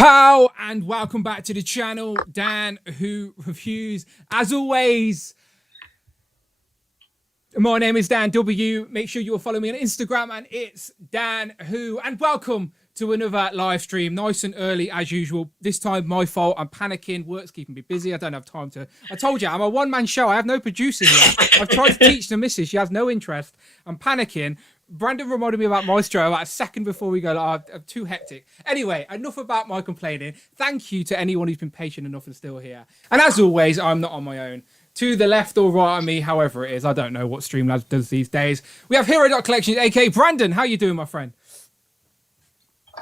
Pow, and welcome back to the channel, Dan Who Reviews. As always, my name is Dan W. Make sure you will follow me on Instagram, and it's Dan Who. And welcome to another live stream, nice and early as usual. This time, my fault. I'm panicking. Work's keeping me busy. I don't have time to. I told you, I'm a one-man show. I have no producing yet. I've tried to teach the missus. She has no interest. I'm panicking. Brandon reminded me about Maestro about a second before we go. Like, I'm too hectic. Anyway, enough about my complaining. Thank you to anyone who's been patient enough and still here. And as always, I'm not on my own. To the left or right of me, however it is, I don't know what Streamlabs does these days. We have Hero.Collections, aka Brandon. How you doing, my friend?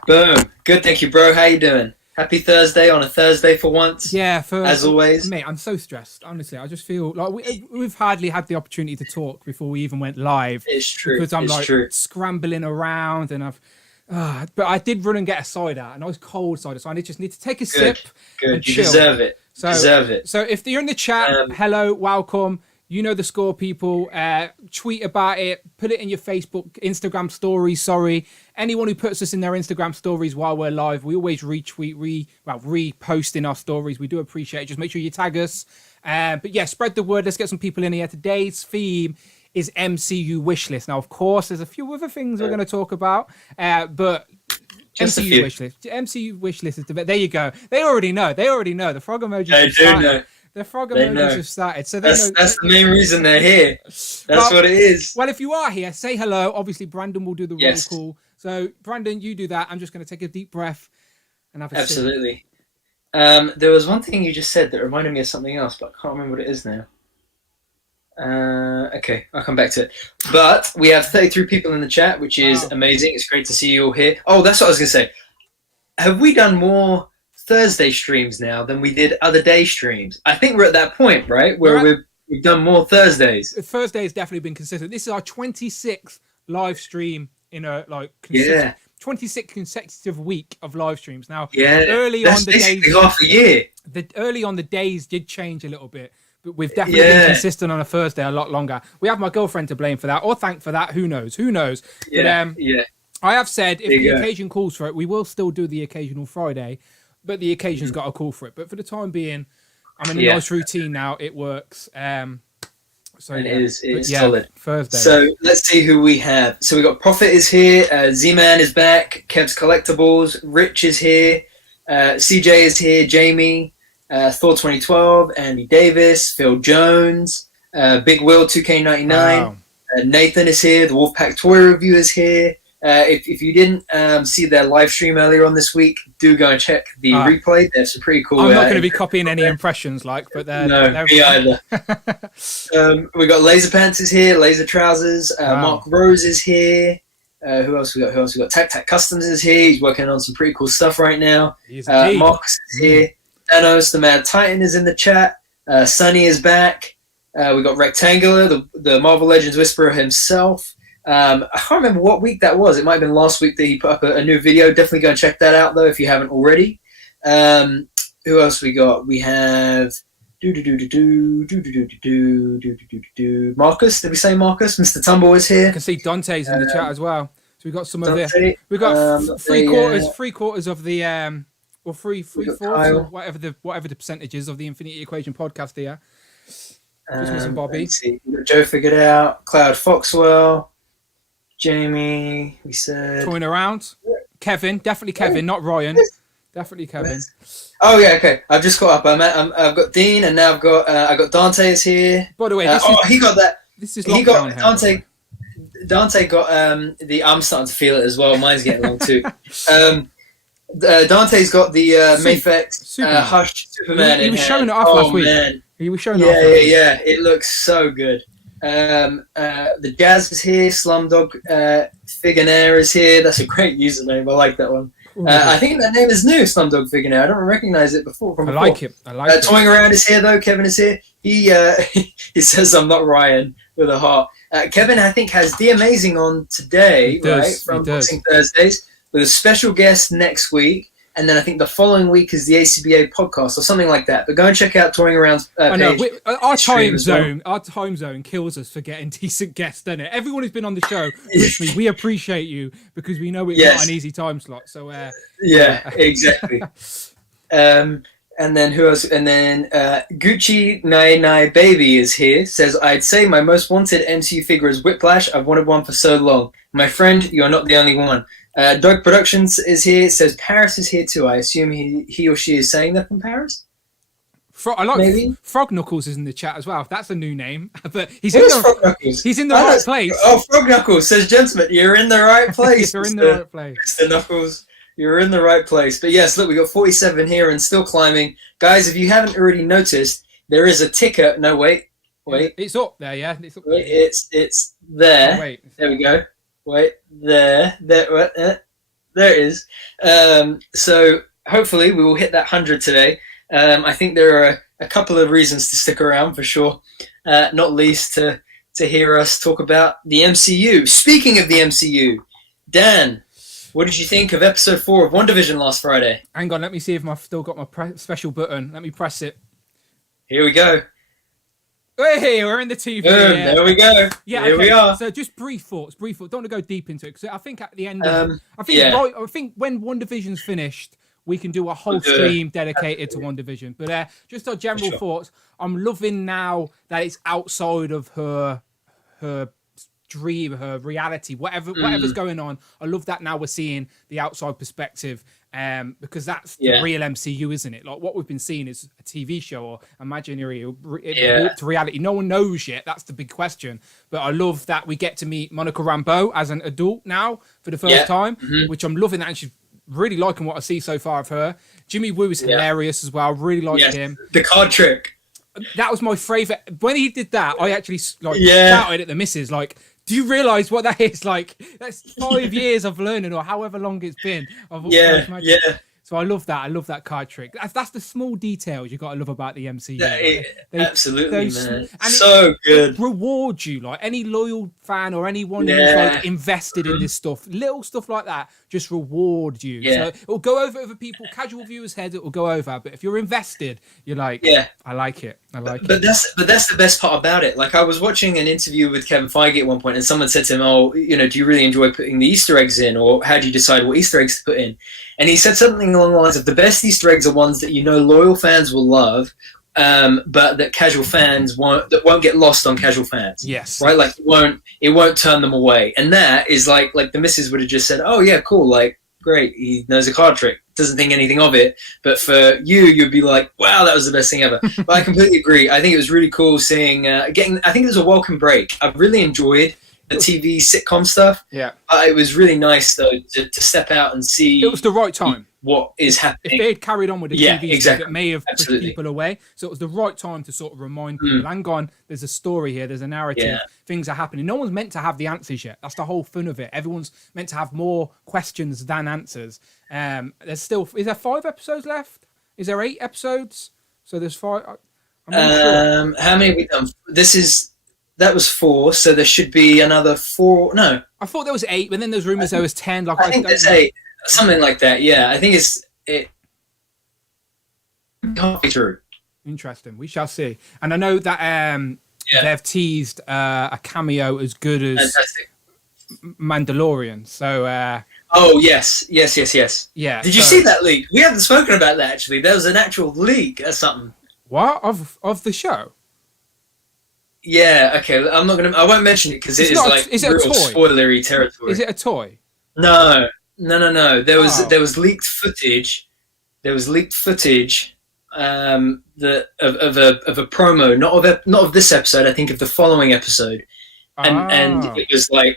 Boom. Good, thank you, bro. How you doing? Happy Thursday on a Thursday for once. Yeah, as always. Mate, I'm so stressed. Honestly, I just feel like we've hardly had the opportunity to talk before we even went live. It's true. Because I'm scrambling around and but I did run and get a cider, a nice cold cider. So I just need to take a sip. Good. And you chill. deserve it. Deserve it. So if you're in the chat, hello, welcome. You know the score, people. Tweet about it. Put it in your Facebook, Instagram stories. Sorry. Anyone who puts us in their Instagram stories while we're live, we always retweet, repost in our stories. We do appreciate it. Just make sure you tag us. But yeah, spread the word. Let's get some people in here. Today's theme is MCU wishlist. Now, of course, there's a few other things we're going to talk about, but just MCU wishlist. MCU wishlist is there. You go. They already know. The frog emojis. They do know. The frog emojis have started, so that's the main reason they're here. That's what it is. Well, if you are here, say hello. Obviously, Brandon will do the roll call. So, Brandon, you do that. I'm just going to take a deep breath and have a Absolutely. There was one thing you just said that reminded me of something else, but I can't remember what it is now. Okay, I'll come back to it. But we have 33 people in the chat, which is amazing. It's great to see you all here. Oh, that's what I was going to say. Have we done more Thursday streams now than we did other day streams? I think we're at that point, right? Where we've done more Thursdays. Thursday has definitely been consistent. This is our 26th live stream in a 26th consecutive week of live streams. Now, early on the days, half a year. Early on the days did change a little bit, but we've definitely been consistent on a Thursday a lot longer. We have my girlfriend to blame for that, or thank for that. Who knows? Yeah, but, I have said if the occasion calls for it, we will still do the occasional Friday. But the occasion's got a call for it. But for the time being, I'm in a nice routine now. It works. So it's solid. Thursday. So let's see who we have. So we got Prophet is here. Z-Man is back. Kev's Collectibles. Rich is here. CJ is here. Jamie. Thor 2012. Andy Davis. Phil Jones. Big Will 2K99. Wow. Nathan is here. The Wolfpack Toy Review is here. If you didn't see their live stream earlier on this week, do go and check the replay. There's some pretty cool. I'm not going to be copying any impressions, but they're me either. We got Laser Pants is here, Laser Trousers. Mark Rose is here. Who else we got? Tac Tac Customs is here. He's working on some pretty cool stuff right now. Marcus is here. Thanos, the Mad Titan, is in the chat. Sunny is back. We got Rectangular, the Marvel Legends Whisperer himself. I can't remember what week that was. It might have been last week that he put up a new video. Definitely go and check that out, though, if you haven't already. Who else we got? We have Marcus. Did we say Marcus? Mr. Tumble is here. I can see Dante's in the chat as well. So we got some of the. We got three quarters of the or three fourths, or whatever the percentages of the Infinity Equation podcast here. Just missing Bobby. Let's see. We got Joe Figured Out. Cloud Foxwell. Jamie, we said. Toying around. Kevin, definitely Kevin, not Ryan. Definitely Kevin. Oh yeah, okay. I've just caught up. I've got Dean, and now I got Dante is here. By the way, he got that. This is he got Dante. Dante got the. I'm starting to feel it as well. Mine's getting long too. Dante's got the Mayfex Hush Superman. He was showing it off last week. Man. He was showing it off. Yeah. It looks so good. The Jazz is here. Slumdog Figuenaire is here. That's a great username. I like that one. I think that name is new, Slumdog Figuenaire. I don't recognize it before. I like it. Toying Around is here though. Kevin is here. He he says I'm not Ryan with a heart. Kevin, I think, has The Amazing on today, right? From Boxing Thursdays with a special guest next week. and then I think the following week is the ACBA podcast or something like that. But go and check out Touring Around's page. I know our time zone kills us for getting decent guests, doesn't it? Everyone who's been on the show, trust me, we appreciate you because we know it's not an easy time slot. So yeah, exactly. And then who else? And then Gucci Nai Baby is here. Says, I'd say my most wanted MCU figure is Whiplash. I've wanted one for so long. My friend, you are not the only one. Doug Productions is here. Says Paris is here too. I assume he or she is saying that from Paris. I like Maybe? Frog Knuckles is in the chat as well. That's a new name, but he's Frog Knuckles? He's in the right place. Oh, Frog Knuckles says, gentlemen, you're in the right place. You're in the right place, Mr. Knuckles. You're in the right place. But yes, look, we got 47 here and still climbing. Guys, if you haven't already noticed, there is a ticker. No, wait. It's up there, yeah. It's up there. It's there. Oh, wait. There we go. Wait, there it is. So hopefully we will hit that 100 today. I think there are a couple of reasons to stick around for sure. Not least to hear us talk about the MCU. Speaking of the MCU, Dan, what did you think of episode 4 of WandaVision last Friday? Hang on, let me see if I've still got my special button. Let me press it. Here we go. Hey, we're in the TV. Boom, there we go. Yeah, here we are. So just brief thoughts. Don't want to go deep into it because I think at the end, I think when WandaVision's finished, we can do a whole stream dedicated to WandaVision. But just our general thoughts. I'm loving now that it's outside of her dream, her reality, whatever's going on. I love that now we're seeing the outside perspective, because that's the real MCU, isn't it? Like what we've been seeing is a TV show or imaginary to reality. No one knows yet. That's the big question. But I love that we get to meet Monica Rambeau as an adult now for the first time, which I'm loving that, and she's really liking what I see so far of her. Jimmy Woo is hilarious as well. Really like him. The card trick. That was my favourite. When he did that, I actually shouted at the missus, like, do you realise what that is? Like, that's 5 years of learning, or however long it's been. So I love that. I love that card trick. That's the small details you got to love about the MCU. Absolutely, man. And so good. It rewards you, like any loyal fan or anyone who's like invested in this stuff. Little stuff like that just reward you. So it'll go over other people, casual viewers' heads. It will go over. But if you're invested, you're like, I like it. But that's the best part about it. Like, I was watching an interview with Kevin Feige at one point, and someone said to him, "Oh, do you really enjoy putting the Easter eggs in, or how do you decide what Easter eggs to put in?" And he said something along the lines of, the best Easter eggs are ones that loyal fans will love, but that casual fans won't get lost on casual fans. Yes. Right? Like it won't turn them away. And that is like the missus would have just said, "Oh yeah, cool, like great, he knows a card trick, doesn't think anything of it." But for you'd be like, "Wow, that was the best thing ever." But I completely agree. I think it was really cool seeing I think it was a welcome break. I really enjoyed the TV sitcom stuff. Yeah. It was really nice though to step out and see. It was the right time. What is happening? If they had carried on with the TV stuff, it may have pushed Absolutely. people away. So it was the right time to sort of remind people, hang on, there's a story here, there's a narrative, things are happening. No one's meant to have the answers yet. That's the whole fun of it. Everyone's meant to have more questions than answers. Is there 5 episodes left? Is there 8 episodes? So there's 5. I'm not sure. How many have we done? That was 4, so there should be another 4. No, I thought there was 8, but then there's rumors there was 10. Like I think there's 8, something like that. Yeah, I think it can't be true. Interesting. We shall see. And I know that they've teased a cameo as good as Mandalorian. So. Oh yes. Yeah. Did you see that leak? We haven't spoken about that actually. There was an actual leak or something. What of the show? Yeah, okay. I won't mention it because it is real spoilery territory. Is it a toy? No. There was leaked footage. There was leaked footage of a promo, not of this episode. I think of the following episode, and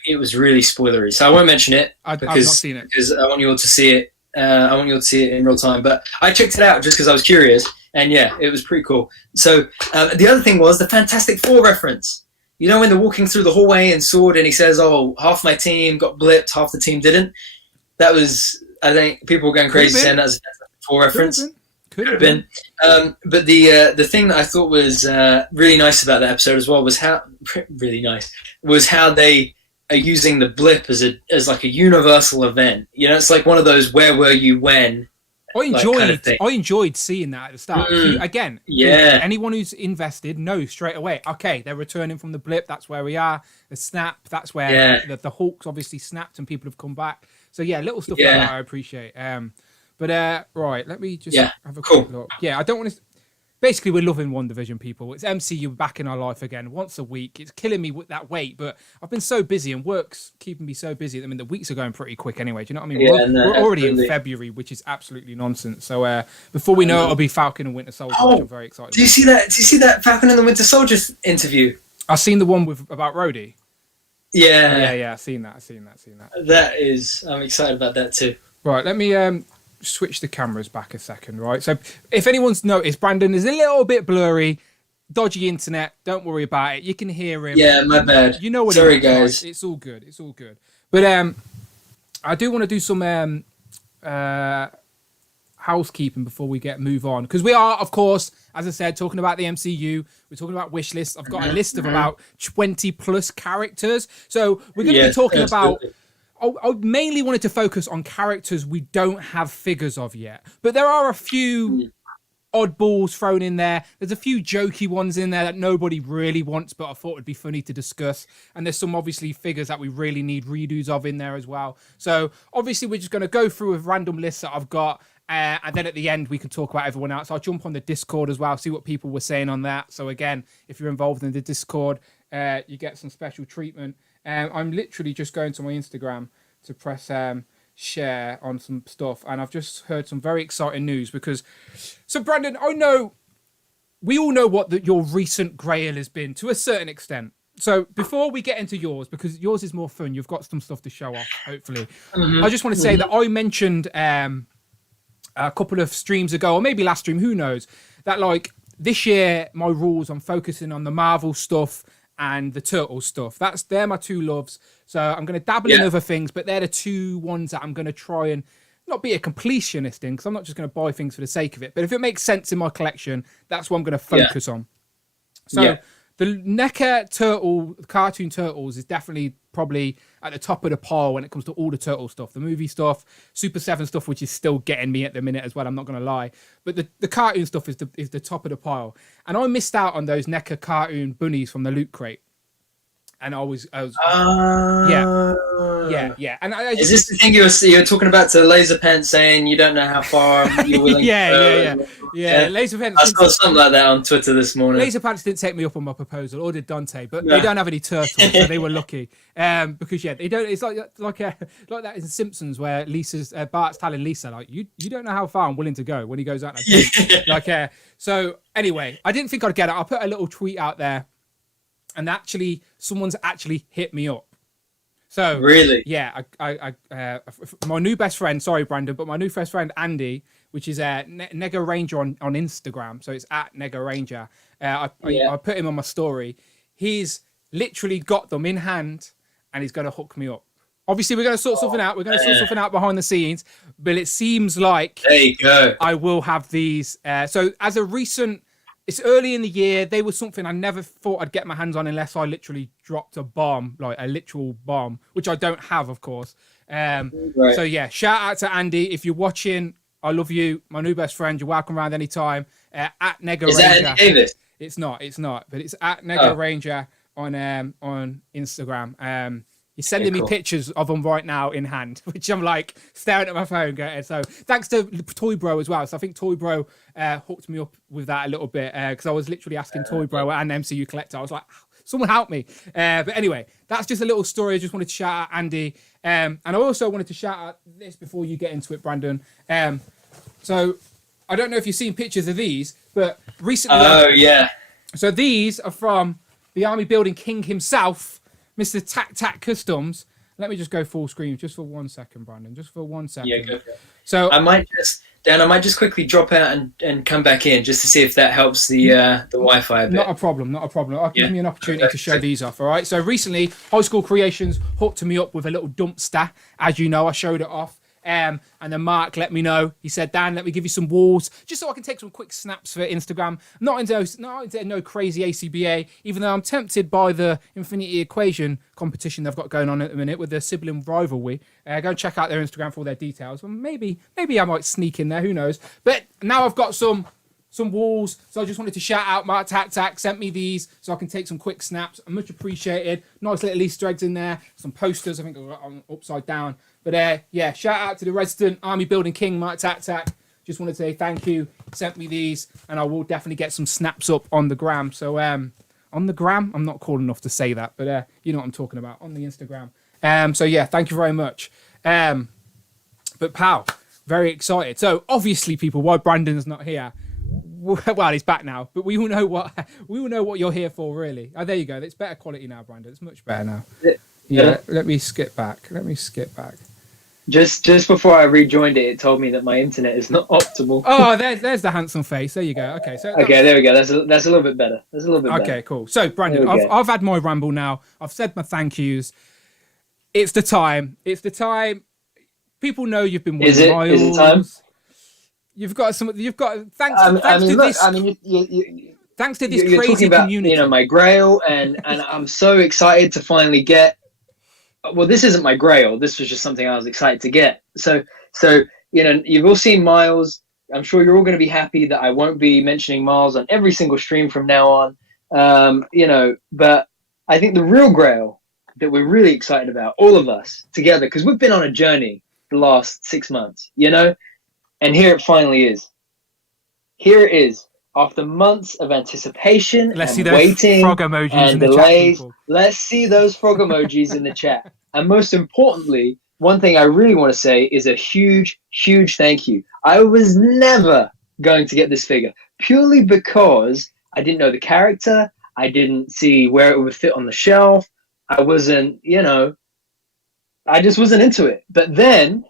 it was really spoilery. So I won't mention it I've not seen it because I want you all to see it. I want you all to see it in real time. But I checked it out just because I was curious. And yeah, it was pretty cool. So the other thing was the Fantastic Four reference. You know when they're walking through the hallway in Sword and he says, "Oh, half my team got blipped, half the team didn't." That was, I think, people were going crazy saying that was a Fantastic Four reference. Could have been. But the thing that I thought was really nice about that episode as well was how they are using the blip as like a universal event. It's like one of those "where were you when" I enjoyed seeing that at the start. Again, anyone who's invested knows straight away. Okay, they're returning from the blip. That's where we are. The snap. That's where the Hawks obviously snapped and people have come back. So yeah, little stuff like that I appreciate. But right, let me just have a quick look. Yeah, I don't want to. Basically, we're loving WandaVision, people. It's MCU back in our life again, once a week. It's killing me with that weight, but I've been so busy and work's keeping me so busy. I mean, the weeks are going pretty quick anyway. Do you know what I mean? We're already in February, which is absolutely nonsense. So before we know it, it'll be Falcon and Winter Soldier, which I'm very excited about. Do you see that Falcon and the Winter Soldier interview? I've seen the one about Rhodey. Yeah, I've seen that. I'm excited about that too. Right, let me switch the cameras back a second, right? So if anyone's noticed, Brandon is a little bit blurry, dodgy internet. Don't worry about it. You can hear him. Yeah, my bad. You know what? Sorry, guys. Like. It's all good. But I do want to do some housekeeping before we move on, because we are, of course, as I said, talking about the MCU. We're talking about wish lists. I've got a list of about 20 plus characters. So we're going to be talking about. I mainly wanted to focus on characters we don't have figures of yet. But there are a few oddballs thrown in there. There's a few jokey ones in there that nobody really wants, but I thought it'd be funny to discuss. And there's some obviously figures that we really need redos of in there as well. So obviously we're just going to go through a random list that I've got. And then at the end, we can talk about everyone else. I'll jump on the Discord as well, see what people were saying on that. So again, if you're involved in the Discord, you get some special treatment. I'm literally just going to my Instagram to press share on some stuff, and I've just heard some very exciting news because. So Brandon, I know we all know what your recent grail has been to a certain extent. So before we get into yours, because yours is more fun, you've got some stuff to show off. Hopefully, I just want to say that I mentioned a couple of streams ago, or maybe last stream, who knows, that like this year my rules, I'm focusing on the Marvel stuff and the Turtle stuff. They're my two loves. So I'm going to dabble in other things, but they're the two ones that I'm going to try and not be a completionist in, because I'm not just going to buy things for the sake of it. But if it makes sense in my collection, that's what I'm going to focus on. So the NECA Turtle, cartoon Turtles, is definitely probably at the top of the pile when it comes to all the Turtle stuff. The movie stuff, Super 7 stuff, which is still getting me at the minute as well, I'm not going to lie. But the cartoon stuff is the top of the pile. And I missed out on those NECA cartoon bunnies from the Loot Crate. And I was yeah. And is this the thing you're talking about to Laser Pants saying you don't know how far you're willing to go? Yeah. Laser Pants. I saw something like that on Twitter this morning. Laser Pants didn't take me up on my proposal, or did Dante, but they don't have any turtles, so they were lucky. Because they don't. It's like that in Simpsons where Bart's telling Lisa like you don't know how far I'm willing to go when he goes out. So anyway, I didn't think I'd get it. I put a little tweet out there. And actually, someone's actually hit me up. So really, yeah, I my new best friend. Sorry, Brandon, but my new best friend Andy, which is Nega Ranger on Instagram. So it's at Nega Ranger. I put him on my story. He's literally got them in hand, and he's going to hook me up. Obviously, we're going to sort something out. We're going to sort something out behind the scenes. But it seems like there you go. I will have these. So as a recent. It's early in the year. They were something I never thought I'd get my hands on unless I literally dropped a bomb, like a literal bomb, which I don't have, of course. Right. So, yeah, shout out to Andy. If you're watching, I love you. My new best friend. You're welcome around anytime. At Nega Ranger. Is that Andy Davis? It's not. But it's at Nega Ranger on Instagram. He's sending me pictures of them right now in hand, which I'm like staring at my phone going. So thanks to Toy Bro as well. So I think Toy Bro hooked me up with that a little bit because I was literally asking Toy Bro and MCU Collector. I was like, someone help me. But anyway, that's just a little story. I just wanted to shout out Andy. And I also wanted to shout out this before you get into it, Brandon. So I don't know if you've seen pictures of these, but recently. Oh, yeah. So these are from the Army Building King himself, Mr. Tac Customs. Let me just go full screen just for 1 second, Brandon. Just for 1 second. Yeah, go for it. So I might just quickly drop out and come back in just to see if that helps the Wi-Fi a bit. Not a problem. I'll give me an opportunity to show these off, all right? So recently, High School Creations hooked me up with a little dumpster. As you know, I showed it off. And then Mark let me know. He said, Dan, let me give you some walls just so I can take some quick snaps for Instagram. Not into no crazy ACBA, even though I'm tempted by the Infinity Equation competition they've got going on at the minute with their sibling rivalry. Go and check out their Instagram for all their details. Well, maybe I might sneak in there. Who knows? But now I've got some walls, so I just wanted to shout out Mark Tac sent me these so I can take some quick snaps. Much appreciated. Nice little Easter eggs in there. Some posters, I think I've got on upside down. But yeah, shout out to the resident army building king, Mark Tac. Just wanted to say thank you. Sent me these, and I will definitely get some snaps up on the gram. So on the gram, I'm not cool enough to say that, but you know what I'm talking about, on the Instagram. So yeah, thank you very much. But pal, very excited. So obviously, people, why Brandon's not here? Well, he's back now, but we all know what you're here for, really. Oh, there you go. It's better quality now, Brandon. It's much better now. Yeah. Let me skip back. Just before I rejoined it, it told me that my internet is not optimal. Oh, there's the handsome face. There you go. Okay, so there we go. That's a little bit better. Okay, cool. So, Brandon, I've had my ramble now. I've said my thank yous. It's the time. People know you've been winning miles. Is it time? Thanks to this crazy community. You know, my grail, and I'm so excited to finally get. Well, this isn't my grail. This was just something I was excited to get. So you know, you've all seen Miles. I'm sure you're all going to be happy that I won't be mentioning Miles on every single stream from now on. You know, but I think the real grail that we're really excited about, all of us together, because we've been on a journey the last 6 months. You know. And here it finally is. Here it is. After months of anticipation and waiting and delays, let's see those frog emojis in the chat. And most importantly, one thing I really want to say is a huge, huge thank you. I was never going to get this figure purely because I didn't know the character. I didn't see where it would fit on the shelf. I wasn't, you know, I just wasn't into it. But then,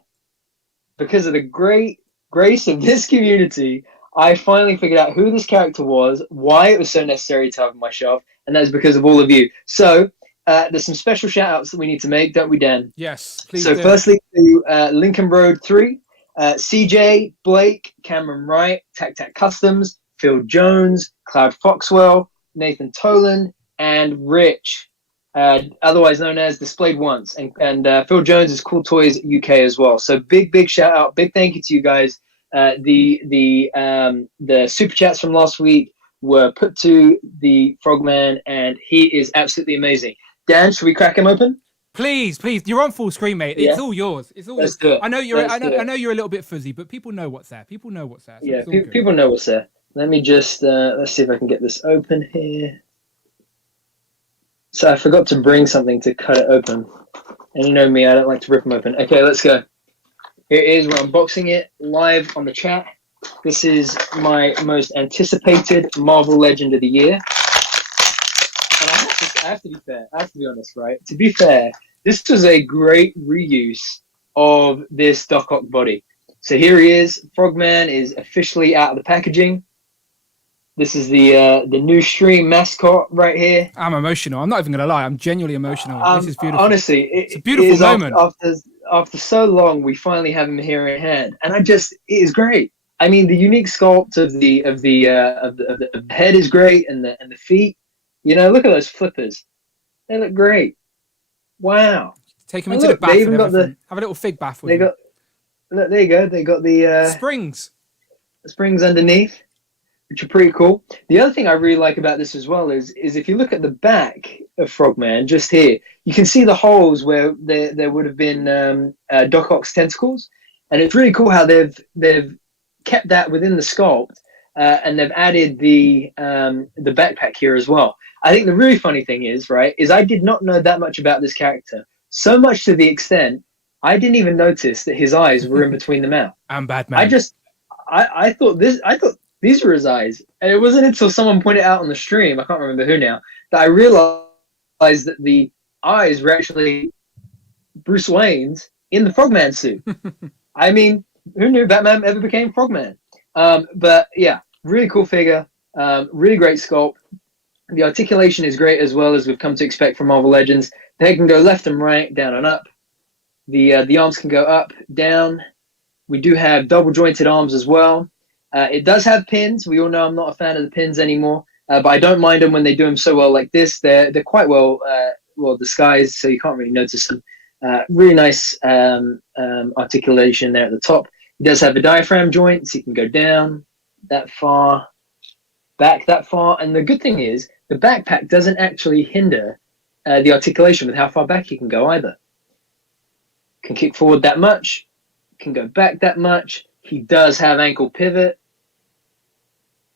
because of the great grace of this community, I finally figured out who this character was, why it was so necessary to have on my shelf, and that is because of all of you. So there's some special shout outs that we need to make, don't we, Dan? Yes, please. So firstly to Lincoln Road 3, CJ, Blake, Cameron Wright, Tac Customs, Phil Jones, Cloud Foxwell, Nathan Tolan, and Rich, otherwise known as Displayed Once, and Phil Jones is Cool Toys UK as well. So big shout out, big thank you to you guys. The super chats from last week were put to the Frogman, and he is absolutely amazing. Dan, should we crack him open? Please, you're on full screen, mate. It's all yours. It's all Let's do it. I know you're a little bit fuzzy, but people know what's there. So yeah, people know what's there. Let me just let's see if I can get this open here. So I forgot to bring something to cut it open. And you know me, I don't like to rip them open. Okay, let's go. Here it is. We're unboxing it live on the chat. This is my most anticipated Marvel Legend of the year. And I have to be fair. I have to be honest, right? To be fair, this was a great reuse of this Doc Ock body. So here he is. Frogman is officially out of the packaging. This is the new stream mascot right here. I'm emotional. I'm not even going to lie. I'm genuinely emotional. This is beautiful. Honestly, it's a beautiful moment. After so long, we finally have him here in hand, and it is great. I mean, the unique sculpt of the head is great, and the feet. You know, look at those flippers. They look great. Wow. Take him into the bath and everything. Have a little fig bath with him. Look, there you go. They got the springs. The springs underneath, which are pretty cool. The other thing I really like about this as well is if you look at the back of Frogman, just here, you can see the holes where there would have been Doc Ock's tentacles, and it's really cool how they've kept that within the sculpt, and they've added the backpack here as well. I think the really funny thing is I did not know that much about this character, so much to the extent I didn't even notice that his eyes were in between the mouth. I'm Batman. I thought these were his eyes, and it wasn't until someone pointed out on the stream, I can't remember who now, that I realized that the eyes were actually Bruce Wayne's in the Frogman suit. I mean, who knew Batman ever became Frogman? But yeah, really cool figure, really great sculpt. The articulation is great as well, as we've come to expect from Marvel Legends. The head can go left and right, down and up. The arms can go up, down. We do have double jointed arms as well. It does have pins. We all know I'm not a fan of the pins anymore, but I don't mind them when they do them so well like this. They're quite well disguised, so you can't really notice them. Really nice articulation there at the top. It does have a diaphragm joint, so you can go down that far, back that far. And the good thing is the backpack doesn't actually hinder the articulation with how far back you can go either. Can kick forward that much, can go back that much. He does have ankle pivot,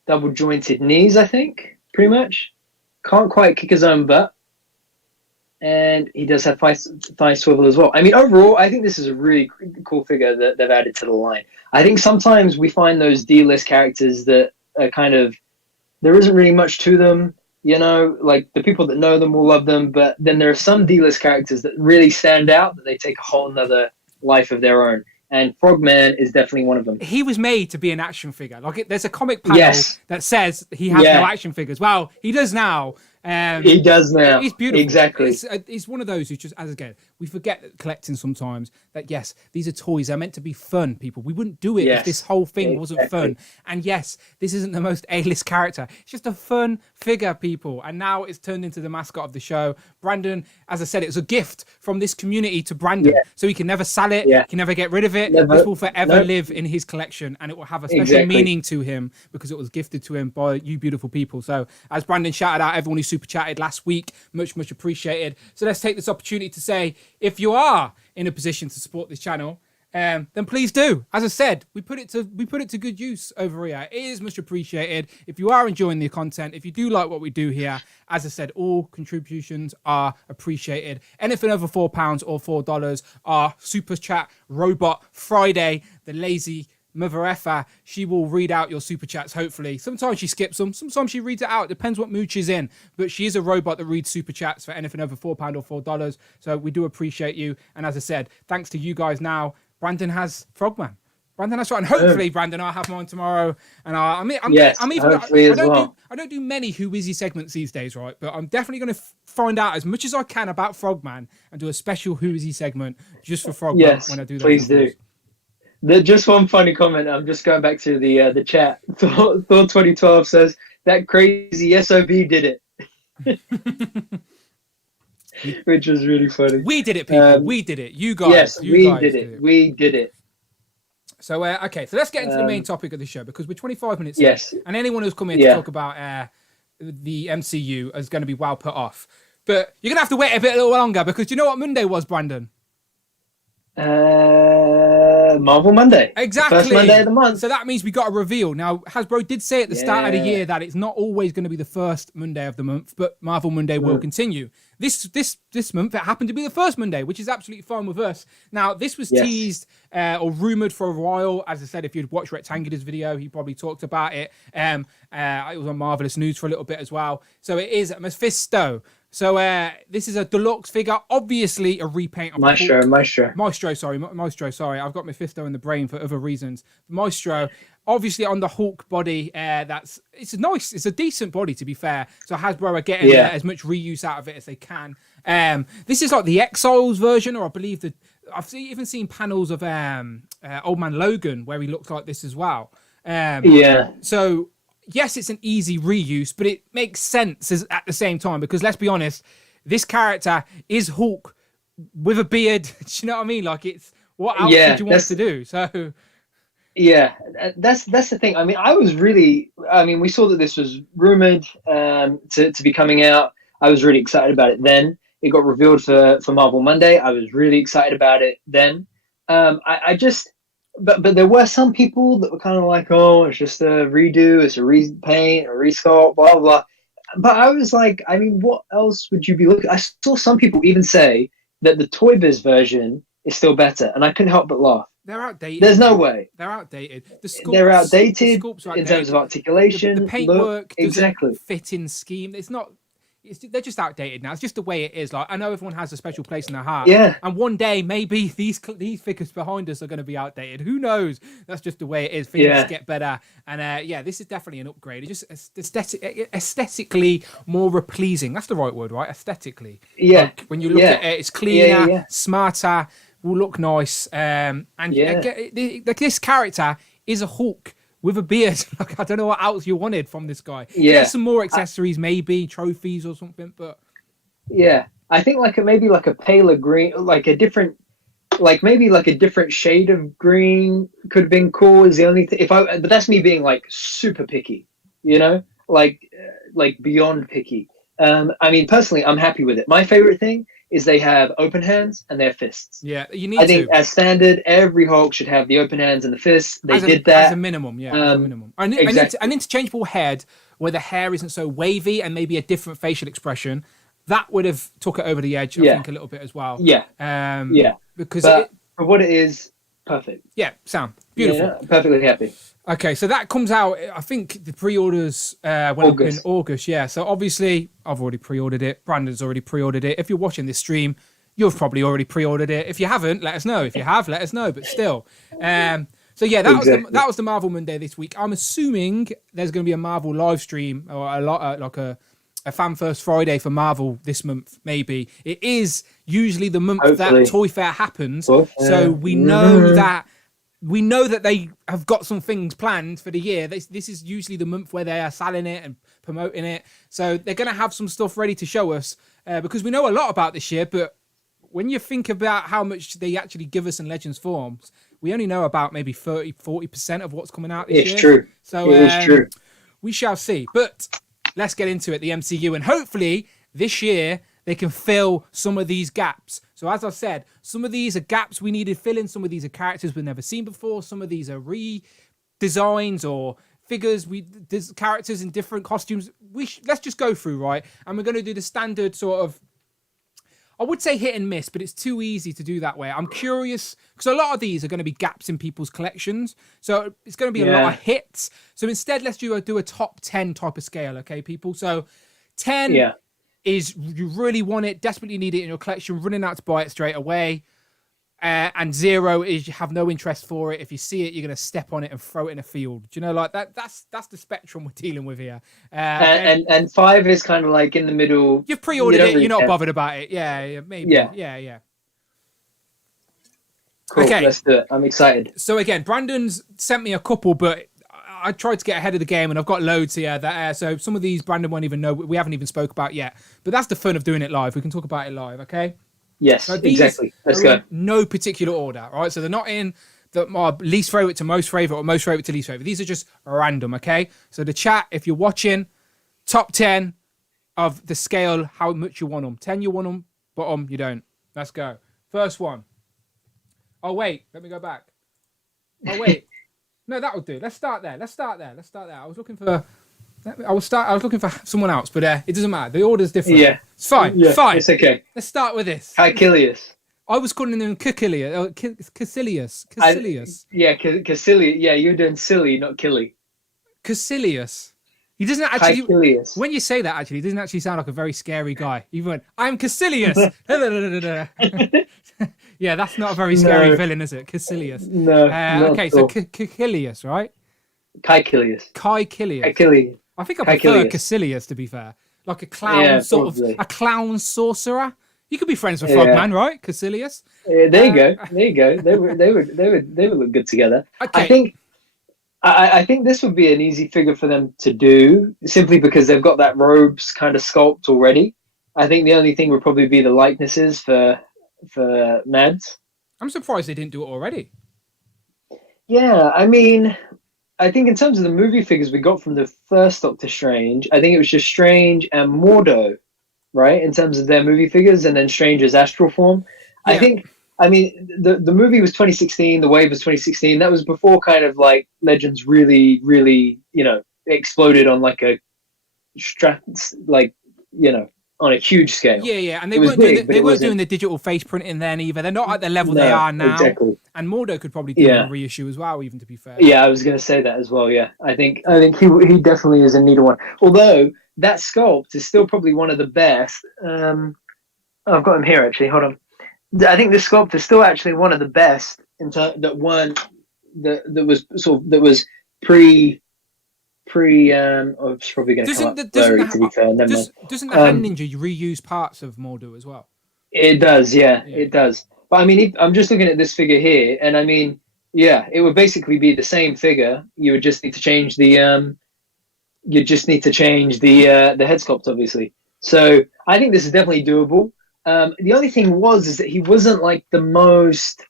double jointed knees, I think, pretty much. Can't quite kick his own butt. And he does have thigh swivel as well. I mean, overall, I think this is a really cool figure that they've added to the line. I think sometimes we find those D-list characters that are kind of, there isn't really much to them. You know, like the people that know them will love them. But then there are some D-list characters that really stand out, that they take a whole nother life of their own. And Frogman is definitely one of them. He was made to be an action figure. Like there's a comic panel that says he has no action figures. Well, he does now. He does now. He's beautiful. Exactly. It's one of those who just, as again, we forget collecting sometimes that, yes, these are toys. They're meant to be fun, people. We wouldn't do it if this whole thing wasn't fun. And yes, this isn't the most A-list character. It's just a fun figure, people. And now it's turned into the mascot of the show. Brandon, as I said, it was a gift from this community to Brandon. So he can never sell it. He can never get rid of it. This will forever live in his collection, and it will have a special meaning to him because it was gifted to him by you beautiful people. So as Brandon shouted out everyone who super chatted last week, much appreciated. So let's take this opportunity to say, if you are in a position to support this channel, then please do. As I said, we put it to good use over here. It is much appreciated. If you are enjoying the content, if you do like what we do here, as I said, all contributions are appreciated. Anything over £4 or $4 are Super Chat Robot Friday, the lazy mother effer. She will read out your super chats, hopefully. Sometimes she skips them, sometimes she reads it out. Depends what mood she's in. But she is a robot that reads super chats for anything over £4 or $4. So we do appreciate you. And as I said, thanks to you guys now, Brandon has Frogman. Brandon has right, and hopefully, Brandon, I'll have mine tomorrow. And I don't do many Who Is He segments these days, right? But I'm definitely going to find out as much as I can about Frogman and do a special Who Is He segment just for Frogman when I do that. Please do. Just one funny comment. I'm just going back to the chat. Thor 2012 says that crazy SOB did it, which was really funny. We did it, people. We did it. You guys. Yes, we did it. We did it. So okay, so let's get into the main topic of the show because we're 25 minutes in, and anyone who's come in to talk about the MCU is going to be well put off. But you're going to have to wait a little longer because do you know what Monday was, Brandon? Marvel Monday. Exactly. First Monday of the month. So that means we got a reveal. Now, Hasbro did say at the start of the year that it's not always going to be the first Monday of the month, but Marvel Monday will continue. This month, it happened to be the first Monday, which is absolutely fine with us. Now, this was teased or rumoured for a while. As I said, if you'd watched Rectangular's video, he probably talked about it. It was on Marvelous News for a little bit as well. So it is Mephisto. So this is a deluxe figure, obviously a repaint of Maestro. Sorry, I've got Mephisto in the brain for other reasons. Maestro, obviously on the Hulk body. It's a decent body to be fair. So Hasbro are getting as much reuse out of it as they can. This is like the Exiles version, or I believe I've even seen panels of Old Man Logan where he looks like this as well. So. Yes, it's an easy reuse, but it makes sense at the same time because let's be honest, this character is Hulk with a beard. Do you know what I mean? Like, it's what else did you want to do? So, that's the thing. I mean, we saw that this was rumored to be coming out. I was really excited about it then. It got revealed for Marvel Monday. I was really excited about it then. But there were some people that were kind of like, oh, it's just a redo, it's a repaint, a resculpt, blah, blah. But I was like, I mean, what else would you be looking? I saw some people even say that the Toy Biz version is still better, and I couldn't help but laugh. They're outdated. There's no way. They're outdated. They're outdated in terms of articulation. The paintwork doesn't fit in scheme. They're just outdated now. It's just the way it is. Like, I know everyone has a special place in their heart. Yeah. And one day, maybe these figures behind us are going to be outdated. Who knows? That's just the way it is. Things get better. And this is definitely an upgrade. It's just aesthetically more pleasing. That's the right word, right? Aesthetically. Yeah. Like, when you look at it, it's cleaner, smarter. will look nice. And this character is a Hulk with a beard. Like, I don't know what else you wanted from this guy. Yeah, some more accessories, maybe trophies or something. But yeah, I think maybe like a paler green, like a different. Like maybe like a different shade of green could have been cool. Is the only thing. But that's me being like super picky, you know, like beyond picky. I mean, personally, I'm happy with it. My favorite thing is they have open hands and they have fists. Yeah, you need. I think as standard, every Hulk should have the open hands and the fists. They did that as a minimum. Yeah, as a minimum. Exactly. An interchangeable head where the hair isn't so wavy and maybe a different facial expression. That would have took it over the edge, I think, a little bit as well. Yeah. Because for what it is, perfect. Yeah, Sam, beautiful. Yeah, perfectly happy. Okay, so that comes out, I think the pre-orders went up in August. Yeah, so obviously I've already pre-ordered it. Brandon's already pre-ordered it. If you're watching this stream, you've probably already pre-ordered it. If you haven't, let us know. If you have, let us know. But still, so yeah, that was the Marvel Monday this week. I'm assuming there's going to be a Marvel live stream or a Fan First Friday for Marvel this month, maybe. It is usually the month that Toy Fair happens, so we know that they have got some things planned for the year. This is usually the month where they are selling it and promoting it, so they're going to have some stuff ready to show us because we know a lot about this year, but when you think about how much they actually give us in Legends forms, we only know about maybe 30-40% of what's coming out this year. It's true. So it's true. We shall see, but let's get into it, the MCU, and hopefully this year they can fill some of these gaps. So as I said, some of these are gaps we needed filling, some of these are characters we've never seen before, some of these are redesigns or figures, there's characters in different costumes. Let's just go through, right? And we're going to do the standard sort of, I would say hit and miss, but it's too easy to do that way. I'm curious, because a lot of these are going to be gaps in people's collections. So it's going to be a lot of hits. So instead, let's do a top 10 type of scale, okay, people? So 10 is you really want it, desperately need it in your collection, running out to buy it straight away. And 0 is you have no interest for it. If you see it, you're going to step on it and throw it in a field. Do you know, like that's the spectrum we're dealing with here. And 5 is kind of like in the middle. You've pre-ordered it. You're not bothered about it. Yeah, maybe. Yeah. Cool, okay, let's do it. I'm excited. So again, Brandon's sent me a couple, but I tried to get ahead of the game, and I've got loads here. That so some of these Brandon won't even know. We haven't even spoke about yet. But that's the fun of doing it live. We can talk about it live, okay? Yes, so exactly. Let's go. No particular order, right? So they're not in my least favorite to most favorite or most favorite to least favorite. These are just random, okay? So the chat, if you're watching, top 10 of the scale, how much you want them. 10 you want them, bottom you don't. Let's go. First one. Oh wait, let me go back. Oh wait, no, that'll do. Let's start there. I was looking for. I was looking for someone else, but it doesn't matter. The order's different. Yeah, it's fine. Yeah, fine. It's okay. Let's start with this. KAECILIUS. I was calling him KAECILIUS. Yeah, KAECILIUS. Yeah, you're doing silly, not killy. KAECILIUS. He doesn't actually. KAECILIUS. When you say that, actually, he doesn't actually sound like a very scary guy. Even when I'm KAECILIUS. Yeah, that's not a very scary villain, is it? KAECILIUS. No. Okay, so KAECILIUS, right? KAECILIUS. I think I prefer KAECILIUS, to be fair. Like a clown a clown sorcerer. You could be friends with Frogman, right? KAECILIUS. Yeah, there you go. They would look good together. Okay. I think this would be an easy figure for them to do, simply because they've got that robes kind of sculpt already. I think the only thing would probably be the likenesses for Mads. I'm surprised they didn't do it already. Yeah, I mean, I think in terms of the movie figures we got from the first Doctor Strange, I think it was just Strange and Mordo, right? In terms of their movie figures, and then Strange's astral form. Yeah. I mean, the movie was 2016, the wave was 2016. That was before kind of like Legends really, really, exploded on like a on a huge scale. Yeah, and they weren't doing the digital face printing then either. They're not at the level they are now. Exactly. And Mordo could probably do a reissue as well, even, to be fair. Yeah, I was going to say that as well. Yeah, I think he definitely is in need of one. Although that sculpt is still probably one of the best. I've got him here actually. Hold on. I think this sculpt is still actually one of the best that was pre. Oh, it's probably going to come up blurry, to be fair. Doesn't the Hand Ninja reuse parts of Mordo as well? It does, yeah. It does. But I mean, I'm just looking at this figure here, and I mean, yeah, it would basically be the same figure. You would just need to change the the head sculpt, obviously. So I think this is definitely doable. The only thing is that he wasn't like the most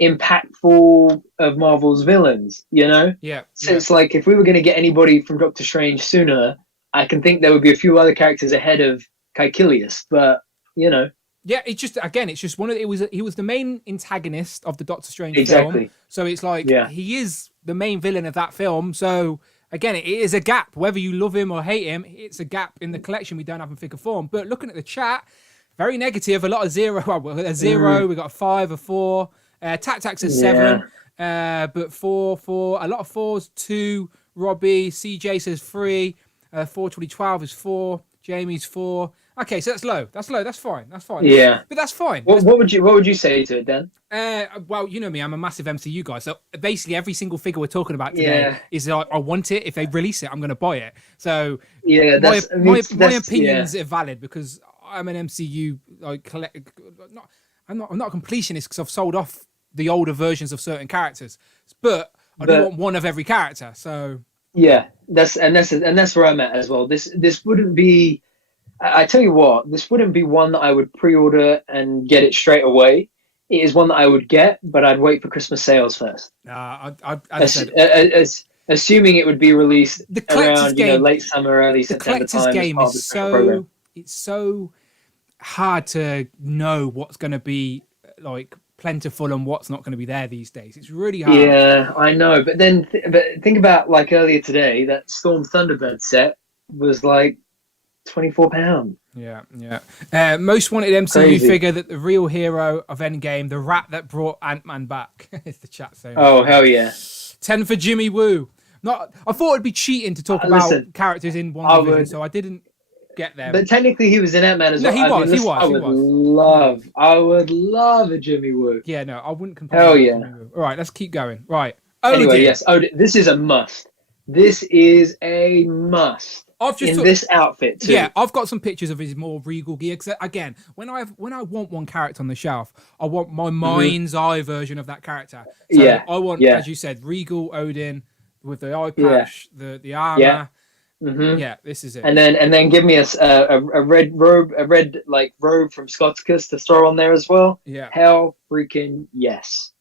impactful of Marvel's villains, you know? Yeah. So it's like if we were going to get anybody from Doctor Strange sooner, I can think there would be a few other characters ahead of KAECILIUS, but you know. Yeah, it's just one of he was the main antagonist of the Doctor Strange Exactly. film. So it's like Yeah. he is the main villain of that film. So again, it is a gap. Whether you love him or hate him, it's a gap in the collection we don't have in figure form. But looking at the chat, very negative. A lot of zero. Well, a zero. We got a 5, a 4. Tac says 7. But 4. A lot of 4s. 2. Robbie. CJ says 3. 4 2012 is 4. Jamie's 4. Okay, so that's low. That's fine. Yeah, but that's fine. What would you say to it, Dan? Well, you know me, I'm a massive MCU guy. So basically, every single figure we're talking about today is like, I want it. If they release it, I'm going to buy it. So yeah, my opinions are valid because I'm an MCU like I'm not a completionist because I've sold off the older versions of certain characters, but I do want one of every character. So yeah, that's where I'm at as well. This wouldn't be. I tell you what, this wouldn't be one that I would pre-order and get it straight away. It is one that I would get, but I'd wait for Christmas sales first. Assuming it would be released around late summer, early September time. The collector's game is it's so hard to know what's going to be like plentiful and what's not going to be there these days. It's really hard. Yeah, I know. But then think about like earlier today, that Storm Thunderbird set was like £24. Yeah. Most wanted MCU figure, that the real hero of Endgame, the rat that brought Ant-Man back. It's the chat saying. Oh, hell yeah. 10 for Jimmy Woo. I thoued it'd be cheating to talk about characters in one division, so I didn't get there. But technically he was in Ant-Man as well. I would love a Jimmy Woo. Yeah, no, I wouldn't complain. Hell yeah. All right, let's keep going. Right. Anyway, yes. This is a must. This is a must. This outfit too. Yeah, I've got some pictures of his more regal gear. Because again, when I want one character on the shelf, I want my mind's eye version of that character. So I want, as you said, regal Odin with the eye patch, the armor. Yeah. Yeah, this is it. And then give me a red robe, robe from Scoticus to throw on there as well. Yeah. Hell freaking yes.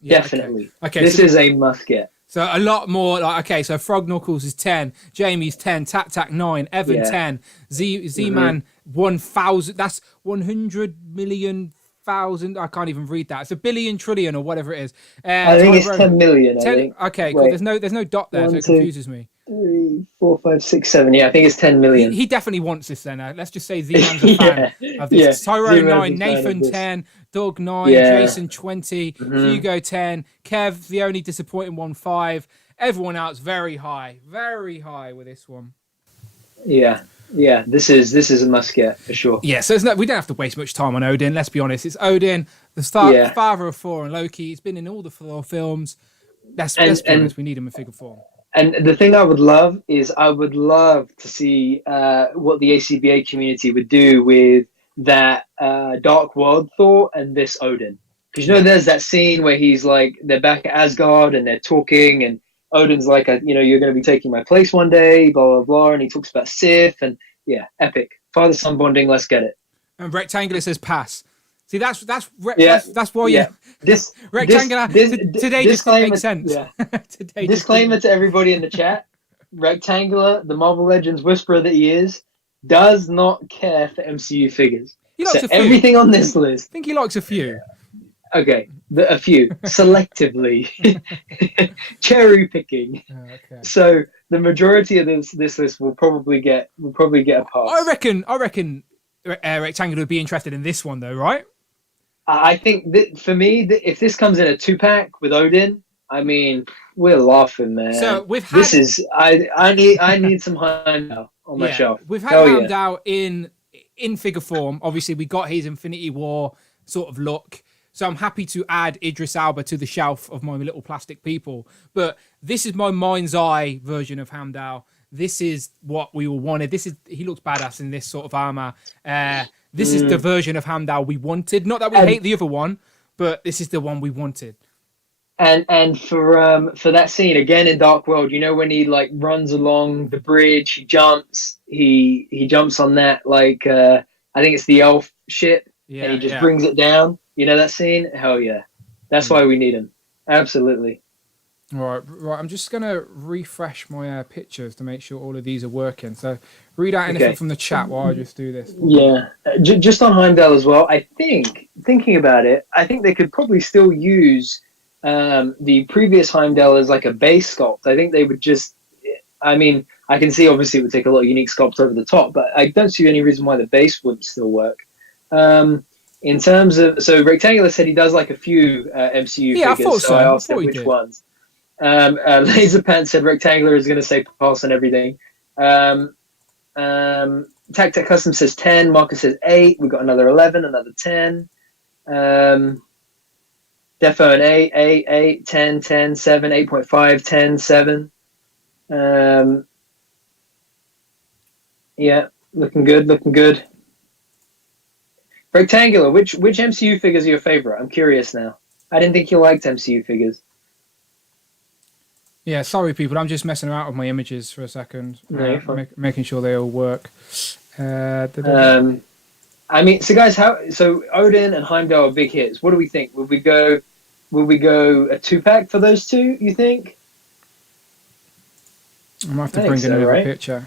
Yeah, definitely. Okay. This is a must get. So a lot more so Frog Knuckles is 10, Jamie's 10, Tac 9, Evan 10, Z-Man 1,000, that's 100 million thousand, I can't even read that. It's a billion trillion or whatever it is. I think it's 10 million. 10, okay, cool. There's no dot there, so it confuses me. 3, 4, 5, 6, 7. Yeah, I think it's 10 million. He definitely wants this then. Let's just say Z-Man's a fan of this. Tyrone 9, Nathan 10, Doug 9, Jason 20, Hugo 10, Kev, the only disappointing one, 5. Everyone else very high with this one. Yeah, this is a must get for sure. Yeah, so we don't have to waste much time on Odin. Let's be honest, it's Odin, the father of Thor and Loki. He's been in all the Thor films. Let's be honest, we need him in figure form. And the thing I would love to see what the ACBA community would do with that Dark World Thor and this Odin. Because there's that scene where he's like, they're back at Asgard and they're talking, and Odin's like, you're going to be taking my place one day, blah, blah, blah. And he talks about Sif, and epic. Father-son bonding, let's get it. And Rectangular says pass. See, that's why you this rectangular today just didn't make sense. Yeah. Disclaimer to everybody in the chat: Rectangular, the Marvel Legends whisperer that he is, does not care for MCU figures. He likes everything on this list. I think he likes a few. Okay, a few selectively, cherry picking. Okay. So the majority of this list will probably get a pass. I reckon. Rectangular would be interested in this one though, right? I think that for me, if this comes in a 2-pack with Odin, I mean, we're laughing, man. So we've had I need some Heimdall on my shelf. We've had Heimdall in figure form. Obviously, we got his Infinity War sort of look. So I'm happy to add Idris Elba to the shelf of my little plastic people. But this is my mind's eye version of Heimdall. This is what we all wanted. He looks badass in this sort of armor. This is the version of Heimdall we wanted. Not that we hate the other one, but this is the one we wanted. And for that scene again in Dark World, you know, when he like runs along the bridge, he jumps on that like I think it's the elf ship, and he just brings it down. You know that scene? Hell yeah, that's why we need him. Absolutely. Right. I'm just gonna refresh my pictures to make sure all of these are working. So read out anything from the chat while I just do this. Yeah, just on Heimdall as well. I think thinking about it, I think they could probably still use the previous Heimdall as like a base sculpt. I think they would just. I mean, I can see obviously it would take a lot of unique sculpts over the top, but I don't see any reason why the base wouldn't still work. In terms of Rectangular said he does like a few MCU figures. I thought so. I asked him which ones. Laser Pants said Rectangular is going to say pass on everything. Tac Tac Custom says 10. Marcus says 8. We've got another 11, another 10. Defo and 8, 10, 10, 7, 8.5, 10, 7. Yeah, looking good. Rectangular, which MCU figures are your favorite? I'm curious now. I didn't think you liked MCU figures. Yeah, sorry people, I'm just messing around with my images for a second, making sure they all work. I mean, so guys, so Odin and Heimdall are big hits. What do we think? Will we go a 2-pack for those two? You think? I might have to bring another picture.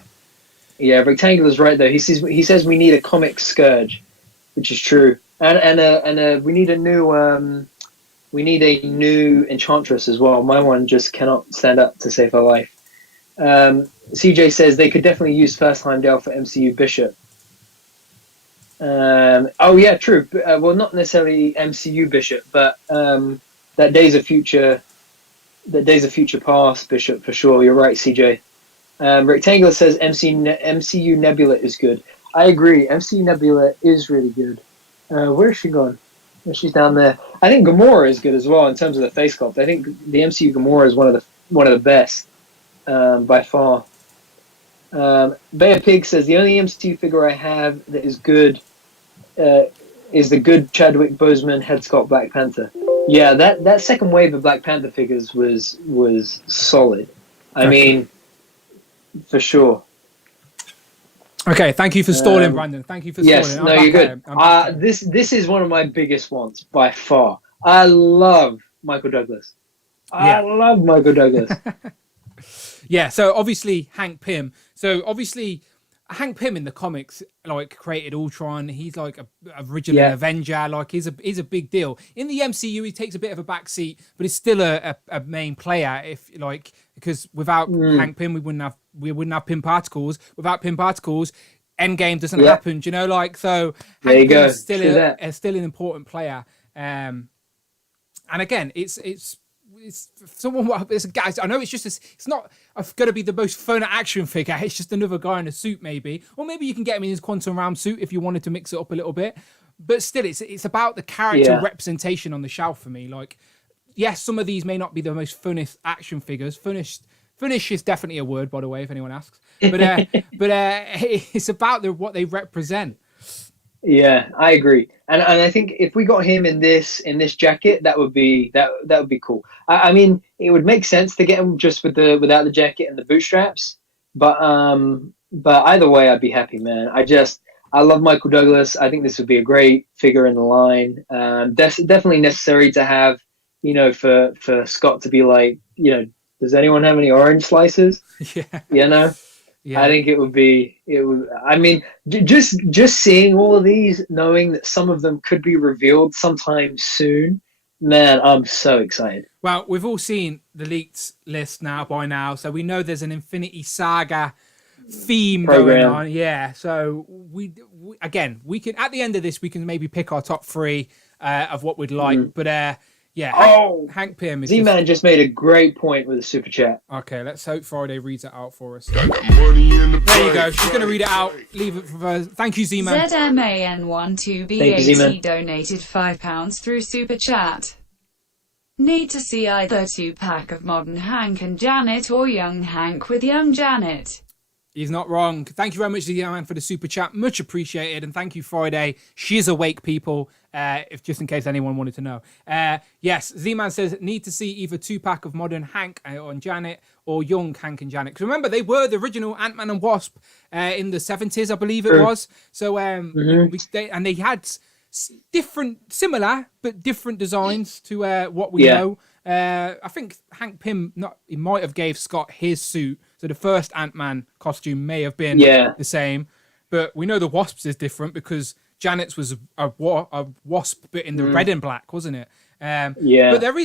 Yeah, Rectangular's right though. He says we need a comic Scourge, which is true, and we need a new Enchantress as well. My one just cannot stand up to save her life. CJ says they could definitely use first Heimdall for MCU Bishop. Oh yeah, true. Well, not necessarily MCU Bishop, but that Days of Future Past Bishop for sure. You're right, CJ. Rectangular says MCU Nebula is good. I agree. MCU Nebula is really good. Where is she gone? She's down there. I think Gamora is good as well in terms of the face sculpt. I think the MCU Gamora is one of the best by far. Bear Pig says the only MCU figure I have that is good is the good Chadwick Boseman head sculpt Black Panther. Yeah, that second wave of Black Panther figures was solid. I mean, for sure. Okay, thank you for stalling, Brandon. Thank you for stalling. Yes, no, you're good. This is one of my biggest ones by far. I love Michael Douglas. I love Michael Douglas. Yeah, so obviously Hank Pym. So obviously Hank Pym in the comics like created Ultron. He's like a original Avenger. Like he's a big deal. In the MCU, he takes a bit of a backseat, but he's still a main player. Because without Hank Pym, we wouldn't have Pym Particles. Without Pym Particles, Endgame doesn't happen. Do you know? Like so, Hank Pym's still an important player. And again, it's someone. It's a guy. I know it's not going to be the most fun action figure. It's just another guy in a suit, maybe, or maybe you can get him in his Quantum Realm suit if you wanted to mix it up a little bit. But still, it's about the character representation on the shelf for me. Like, yes, some of these may not be the most funnest action figures. Finish is definitely a word, by the way, if anyone asks. But it's about what they represent. Yeah, I agree, and I think if we got him in this jacket, that would be cool. I mean, it would make sense to get him just without the jacket and the bootstraps, but either way, I'd be happy, man. I love Michael Douglas. I think this would be a great figure in the line. Definitely necessary to have, for Scott to be like, does anyone have any orange slices? Yeah. Yeah. I think it would. I mean, just seeing all of these, knowing that some of them could be revealed sometime soon, man, I'm so excited. Well, we've all seen the leaked list by now, so we know there's an Infinity Saga theme going on. Yeah, so we can at the end of this we can maybe pick our top 3 of what we'd like, but. Hank Pym is Z-Man just made a great point with a super chat. Okay, let's hope Friday reads it out for us. There you go. She's going to read it out. Leave it for us. Thank you, Z-Man. ZMAN12BAT donated £5 through super chat. Need to see either 2-pack of modern Hank and Janet or young Hank with young Janet. He's not wrong. Thank you very much, Z-Man, for the super chat. Much appreciated. And thank you, Friday. She's awake, people, if just in case anyone wanted to know. Yes, Z-Man says, need to see either 2-pack of modern Hank and Janet or young Hank and Janet. Because remember, they were the original Ant-Man and Wasp in the 70s, I believe it was. So, they had similar, but different designs to what we know. I think Hank Pym, he might have gave Scott his suit. So the first Ant-Man costume may have been the same, but we know the Wasp's is different because Janet's was a wasp, but in the red and black, wasn't it? But there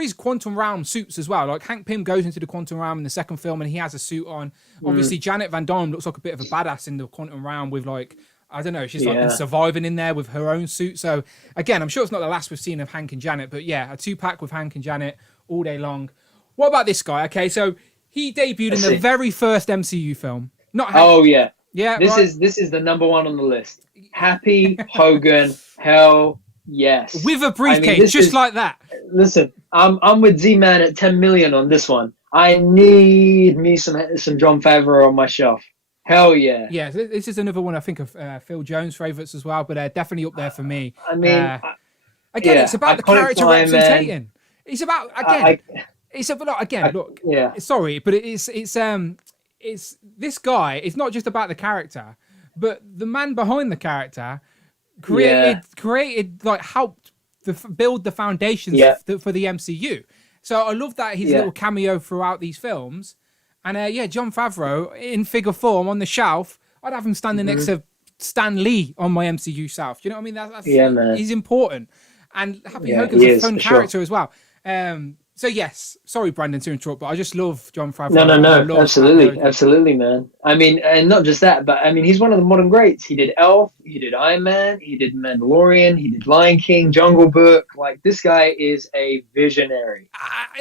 is quantum realm suits as well. Like Hank Pym goes into the quantum realm in the second film, and he has a suit on. Obviously, Janet Van Dyne looks like a bit of a badass in the quantum realm with like. I don't know. She's like surviving in there with her own suit. So again, I'm sure it's not the last we've seen of Hank and Janet, but yeah, a 2-pack with Hank and Janet all day long. What about this guy? Okay, so he debuted in the very first MCU film. Not Hank. Oh yeah, yeah. This is the number one on the list. Happy Hogan, hell yes. With a briefcase, just like that. Listen, I'm with Z-Man at 10 million on this one. I need me some Jon Favreau on my shelf. Hell yeah. Yeah, this is another one I think of Phil Jones' favourites as well, but definitely up there for me. I mean, again, it's about the character representation. It's about, look, sorry, but it's this guy, it's not just about the character, but the man behind the character created like, helped build the foundations for the MCU. So I love that his little cameo throughout these films. And Jon Favreau in figure form on the shelf. I'd have him standing next to Stan Lee on my MCU shelf. You know what I mean? That's man. He's important. And Happy Hogan's a fun character as well. So yes, sorry, Brandon, to interrupt, but I just love Jon Favreau. No, absolutely, man. I mean, and not just that, but I mean, he's one of the modern greats. He did Elf, he did Iron Man, he did Mandalorian, he did Lion King, Jungle Book. Like, this guy is a visionary.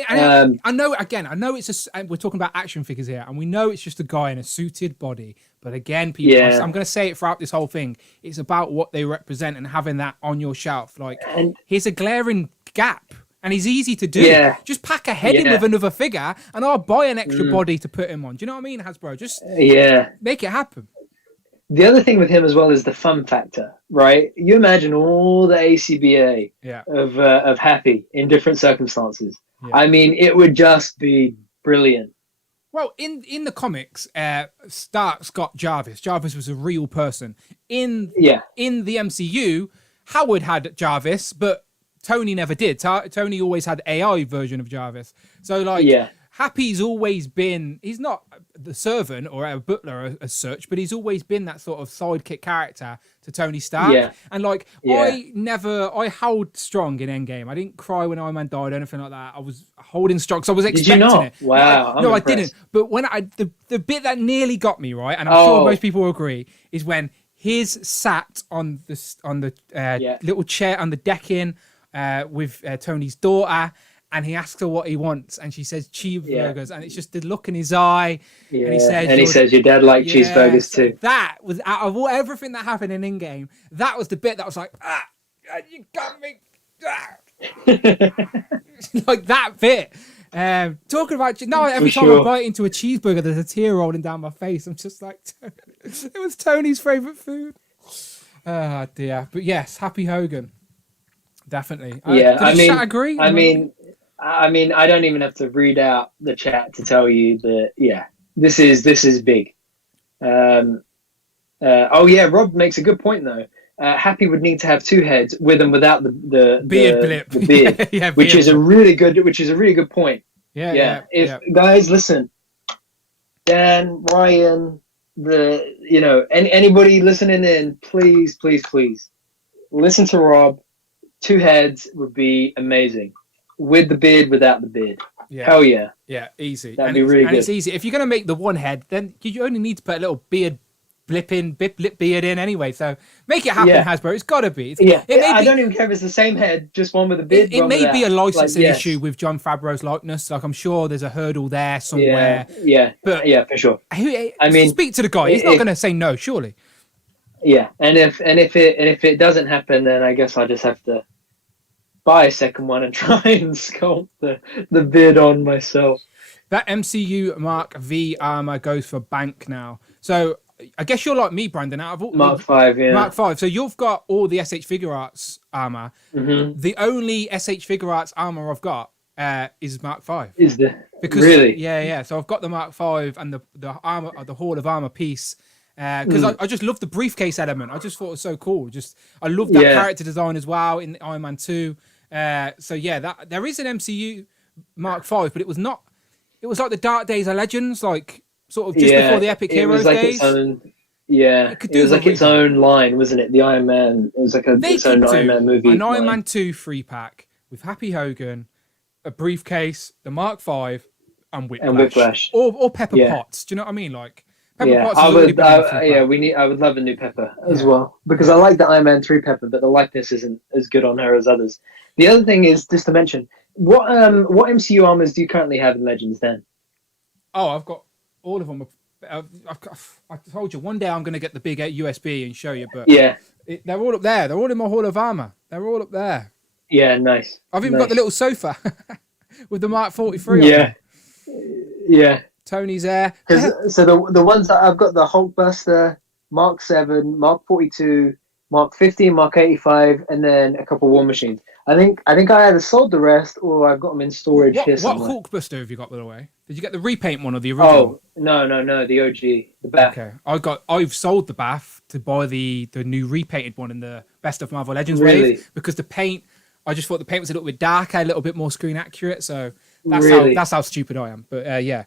I know. Again, I know we're talking about action figures here, and we know it's just a guy in a suited body. But again, people, I'm going to say it throughout this whole thing. It's about what they represent and having that on your shelf. Like, here's a glaring gap. And he's easy to do. Yeah. Just pack a head in with another figure, and I'll buy an extra body to put him on. Do you know what I mean, Hasbro? Just make it happen. The other thing with him as well is the fun factor, right? You imagine all the ACBA of Happy in different circumstances. Yeah. I mean, it would just be brilliant. Well, in the comics, Stark's got Jarvis. Jarvis was a real person. In the MCU, Howard had Jarvis, but Tony never did. Tony always had AI version of Jarvis. So Happy's always been, he's not the servant or a butler as such, but he's always been that sort of sidekick character to Tony Stark. Yeah. And I held strong in Endgame. I didn't cry when Iron Man died or anything like that. I was holding strong because I was expecting it. Wow. No, I didn't. But when the bit that nearly got me, right, and I'm sure most people will agree, is when he's sat on the little chair on the decking, with Tony's daughter, and he asks her what he wants, and she says cheeseburgers, and it's just the look in his eye. Yeah. And he says, your dad liked cheeseburgers too. That was, out of everything that happened in Endgame, that was the bit that was like, you got me. Like that bit. Talking about, now every time I bite into a cheeseburger, there's a tear rolling down my face. I'm just like, it was Tony's favourite food. Oh dear. But yes, Happy Hogan. Definitely. Chat agree? I mean, I don't even have to read out the chat to tell you that. This is big. Rob makes a good point though. Happy would need to have 2 heads with and without the beard blip. The beard, which is a really good point. Guys, listen, Dan, Ryan, anybody listening in, please listen to Rob. 2 heads would be amazing. With the beard, without the beard. Yeah. Hell yeah. Yeah, easy. That'd be really good. And it's easy. If you're going to make the 1 head, then you only need to put a little beard blip beard in anyway. So make it happen, Hasbro. It's got to be. I don't even care if it's the same head, just one with a beard. It may be a licensing issue with Jon Favreau's likeness. Like, I'm sure there's a hurdle there somewhere. But for sure. I mean, speak to the guy. He's not going to say no, surely. Yeah, and if it doesn't happen, then I guess I just have to buy a second one and try and sculpt the beard on myself. That MCU Mark V armor goes for bank now. So I guess you're like me, Brandon. Out of all Mark 5, yeah. Mark 5. So you've got all the SH Figure Arts armor. Mm-hmm. The only SH Figure Arts armor I've got is Mark 5. Is the Because really? Yeah. So I've got the Mark 5 and the armor, the Hall of Armor piece. Because I just love the briefcase element. I just thought it was so cool. I love that character design as well in Iron Man 2. So yeah, that there is an MCU Mark 5, but it was not. It was like the Dark Days of Legends, like sort of just before the Epic Heroes days. It was like its own line, wasn't it? The Iron Man. It was like its own Iron Man movie. An Iron Man 2 3-pack with Happy Hogan, a briefcase, the Mark 5, and Whiplash. Or Pepper Potts. Do you know what I mean? Like Pepper Potts. I would love a new Pepper as well, because I like the Iron Man 3 Pepper, but the likeness isn't as good on her as others. The other thing is, just to mention, what MCU armors do you currently have in Legends then? Oh, I've got all of them. I told you one day I'm going to get the big USB and show you, but they're all up there. They're all in my Hall of Armor. They're all up there. Yeah, nice. I've even got the little sofa with the Mark 43 on it. Yeah. Tony's there. So the ones that I've got, the Hulkbuster, Mark 7, Mark 42, Mark 15, Mark 85, and then a couple War Machines. I think I either sold the rest or I've got them in storage here somewhere. What Hulkbuster have you got, by the way? Did you get the repaint one or the original? Oh, no, the OG, the Bath. Okay, I've sold the Bath to buy the new repainted one in the Best of Marvel Legends wave, because the paint, I just thought the paint was a little bit darker, a little bit more screen accurate. So that's how stupid I am. But yeah.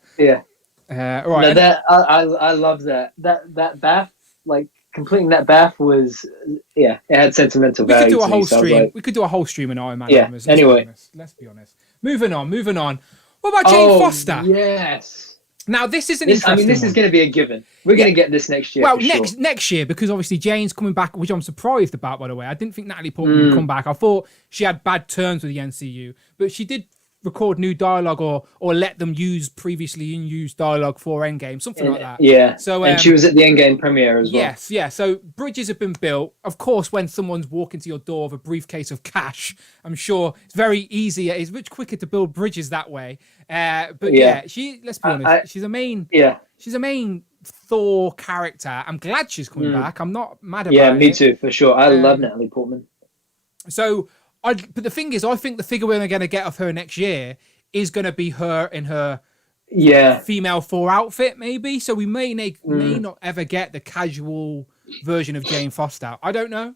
All right. No, I love that. That Bath, like completing that Bath was, it had sentimental value. We could do a whole stream. We could do a whole stream in Iron Man. Yeah. Anyway, let's be honest. Moving on. What about Jane Foster? Yes. Now this is an interesting. I mean, this is going to be a given. We're going to get this next year. Well, next year, because obviously Jane's coming back, which I'm surprised about, by the way. I didn't think Natalie Portman would come back. I thought she had bad terms with the MCU, but she did record new dialogue or let them use previously unused dialogue for Endgame, something like that. Yeah. So and she was at the Endgame premiere as well. Yes, yeah. So bridges have been built. Of course, when someone's walking to your door with a briefcase of cash, I'm sure it's very easy. It's much quicker to build bridges that way. But let's be honest, she's a main Thor character. I'm glad she's coming back. I'm not mad about it. Yeah, me too, for sure. I love Natalie Portman. So, but the thing is, I think the figure we're going to get of her next year is going to be her in her female Thor outfit, maybe. So we may not ever get the casual version of Jane Foster. I don't know.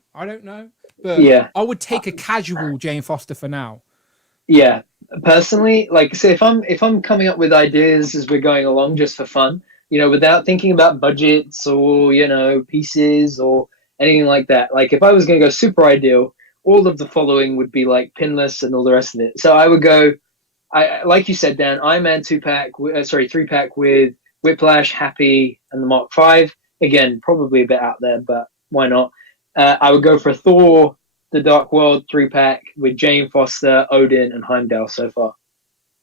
But I would take a casual Jane Foster for now. Yeah, personally, like, say if I'm coming up with ideas as we're going along just for fun, without thinking about budgets or pieces or anything like that. Like, if I was going to go super ideal, all of the following would be like pinless and all the rest of it. So I would go, like you said, Dan, Iron Man 3-pack with Whiplash, Happy, and the Mark 5. Again, probably a bit out there, but why not? I would go for Thor, the Dark World 3-pack with Jane Foster, Odin, and Heimdall so far,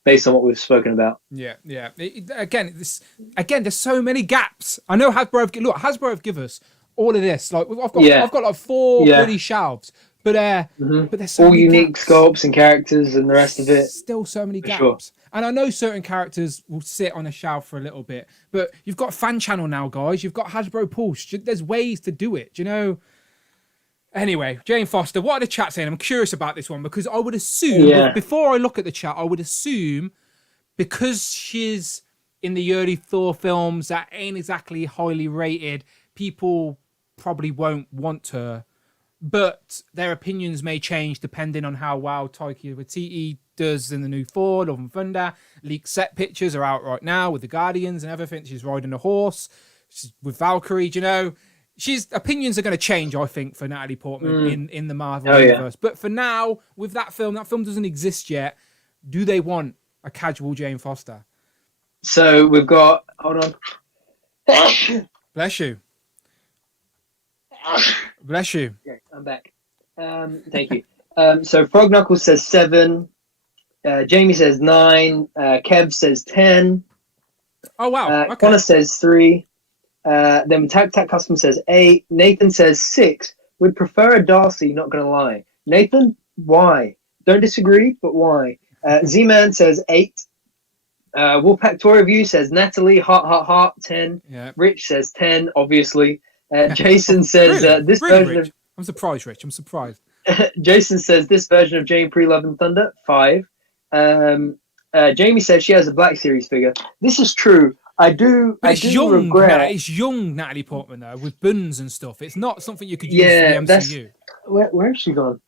based on what we've spoken about. Yeah. Again, there's so many gaps. I know Hasbro have given us all of this. Like I've got like 4 bloody shelves. But there's so all many unique gaps. sculpts and characters and the rest of it. Still so many gaps. Sure. And I know certain characters will sit on a shelf for a little bit, but you've got Fan Channel now, guys. You've got Hasbro Pulse. There's ways to do it, Anyway, Jane Foster, what are the chat saying? I'm curious about this one because I would assume, before I look at the chat, I would assume because she's in the early Thor films that ain't exactly highly rated, people probably won't want her. But their opinions may change depending on how well Taika Waititi does in the new Thor, Love and Thunder. Leaked set pictures are out right now with the Guardians and everything. She's riding a horse. She's with Valkyrie, She's opinions are going to change, I think, for Natalie Portman in the Marvel universe. But for now, with that film doesn't exist yet. Do they want a casual Jane Foster? So we've got... Hold on. Bless you. Bless you. Okay, I'm back. Thank you. So Frog Knuckles says 7. Jamie says 9. Kev says 10. Oh wow. Okay. Connor says 3. Then Tac Custom says 8. Nathan says 6. Would prefer a Darcy, not gonna lie. Nathan, why? Don't disagree, but why? Z-Man says 8. Wolfpack Toy Review says Natalie, heart, 10. Yeah. Rich says 10, obviously. Jason says Really? this Really, version Rich? I'm surprised, Rich. I'm surprised. Jason says this version of Jane Pre-Love and Thunder, 5. Jamie says she has a Black Series figure. This is true. I do regret. It's young Natalie Portman though, with buns and stuff. It's not something you could use for the MCU. Where is she gone?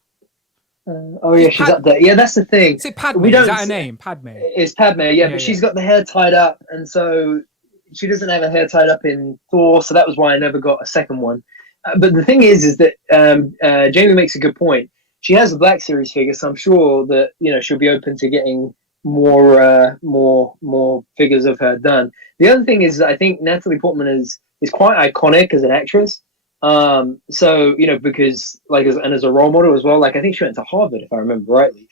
She's up there. Yeah, that's the thing. Is it Padme? Is that her name? Padme. It's Padme. Yeah, but she's got the hair tied up, and so she doesn't have her hair tied up in Thor. So that was why I never got a second one. But the thing is that Jamie makes a good point. She has a Black Series figure, so I'm sure that she'll be open to getting more figures of her done. The other thing is, I think Natalie Portman is quite iconic as an actress. So because as a role model as well. Like I think she went to Harvard, if I remember rightly.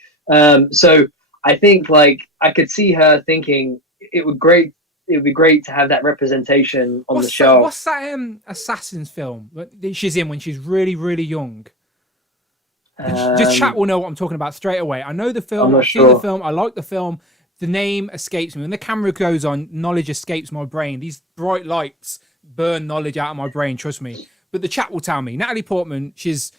So I think I could see her thinking it would be great to have that representation on the show. What's that Assassin's film that she's in when she's really, really young? Just chat will know what I'm talking about straight away. I know the film. I've seen the film. I like the film. The name escapes me. When the camera goes on, knowledge escapes my brain. These bright lights burn knowledge out of my brain, trust me. But the chat will tell me. Natalie Portman, she's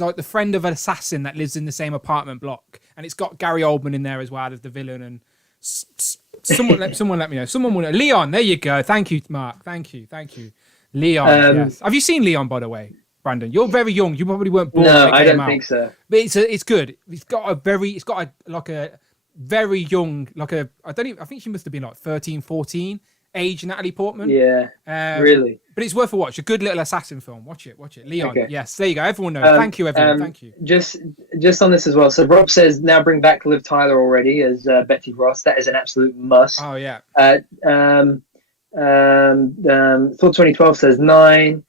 like the friend of an assassin that lives in the same apartment block. And it's got Gary Oldman in there as well as the villain. And someone let me know. Someone will know. Leon, there you go. Thank you, Mark. Thank you. Leon, yes. Have you seen Leon, by the way, Brandon? You're very young. You probably weren't born when it came out. No, I don't think so. But it's good. It's got a very young, I think she must have been 13, 14 age Natalie Portman. Yeah, really. But it's worth a watch. A good little assassin film. Watch it. Leon. Okay. Yes, there you go. Everyone knows. Thank you, everyone. Thank you. Just on this as well. So Rob says now bring back Liv Tyler already as Betty Ross. That is an absolute must. Oh yeah. Thor 2012 says 9.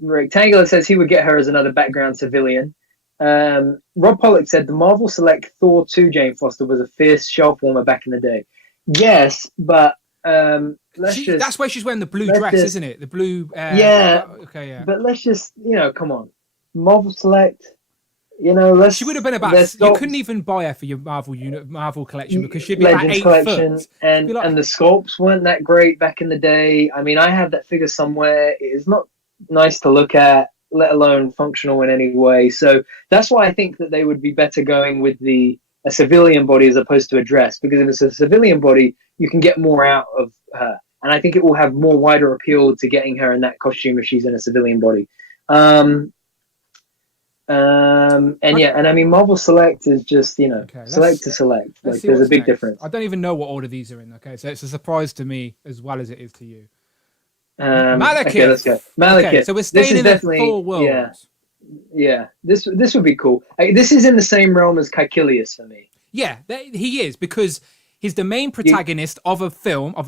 Rectangular says he would get her as another background civilian. Rob Pollock said the Marvel Select Thor 2 Jane Foster was a fierce shelf warmer back in the day. Yes, but that's why she's wearing the blue dress, isn't it? The blue. Okay, yeah. But let's just come on, Marvel Select. She would have been about. You couldn't even buy her for your Marvel collection because she'd be Legends about 8 collection, foot. and the sculpts weren't that great back in the day. I mean, I have that figure somewhere. It is not nice to look at, let alone functional in any way. So that's why I think that they would be better going with a civilian body as opposed to a dress, because if it's a civilian body, you can get more out of her. And I think it will have more wider appeal to getting her in that costume if she's in a civilian body. And I mean, Marvel Select is just, select to select. Like, there's a big difference. I don't even know what order these are in, okay? So it's a surprise to me as well as it is to you. Malekith. Okay, let's go. Malekith. Okay, so we're staying in the Thor world. Yeah. This would be cool. This is in the same realm as KAECILIUS for me. Yeah, he is, because he's the main protagonist of a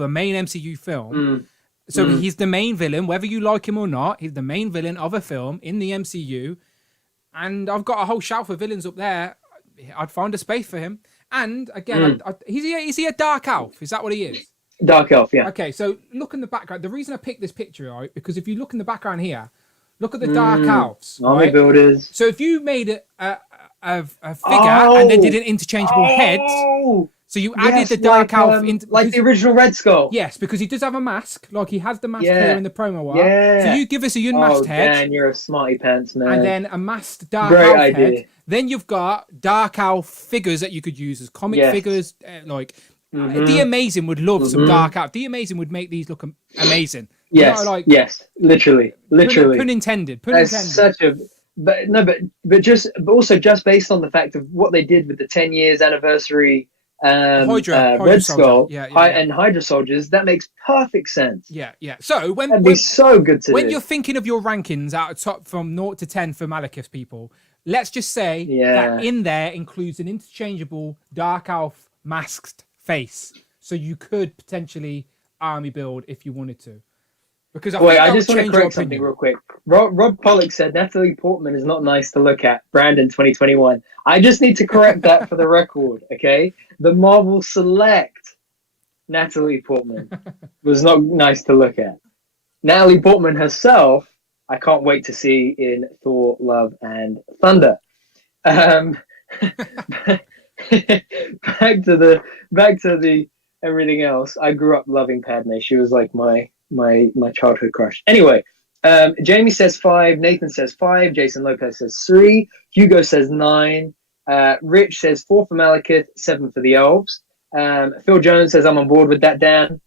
main MCU film. So he's the main villain, whether you like him or not. He's the main villain of a film in the MCU. And I've got a whole shelf of villains up there. I'd find a space for him. And again, is he a dark elf? Is that what he is? Dark elf, yeah. Okay, so look in the background. The reason I picked this picture, right, because if you look in the background here, look at the dark elves. Army builders. So if you made a figure and then did an interchangeable heads, so you added the dark elf into like the original Red Skull. Yes, because he does have a mask. Like he has the mask here in the promo art. Yeah. So you give us a unmasked head. Dan, you're a smarty pants, man. And then a masked dark elf head. Then you've got dark elf figures that you could use as comic figures, The Amazing would love some dark elf. The Amazing would make these look amazing. Yes, yes, literally. Pun intended. Such a, but just based on the fact of what they did with the 10 years anniversary Hydra Red Skull and Hydra soldiers, that makes perfect sense. Yeah. So that'd be so good to when you're thinking of your rankings out of top from 0 to 10 for Malekith people, let's just say that in there includes an interchangeable dark elf masked face, so you could potentially army build if you wanted to. Because I just want to correct something real quick. Rob Pollock said Natalie Portman is not nice to look at. Brandon 2021. I just need to correct that for the record, okay? The Marvel Select Natalie Portman was not nice to look at. Natalie Portman herself, I can't wait to see in Thor: Love and Thunder. Back to the everything else, I grew up loving Padme. She was like my childhood crush. Anyway, Jamie says 5, Nathan says 5, Jason Lopez says 3, Hugo says 9, Rich says 4 for Malekith, 7 for the elves. Phil Jones says I'm on board with that, Dan.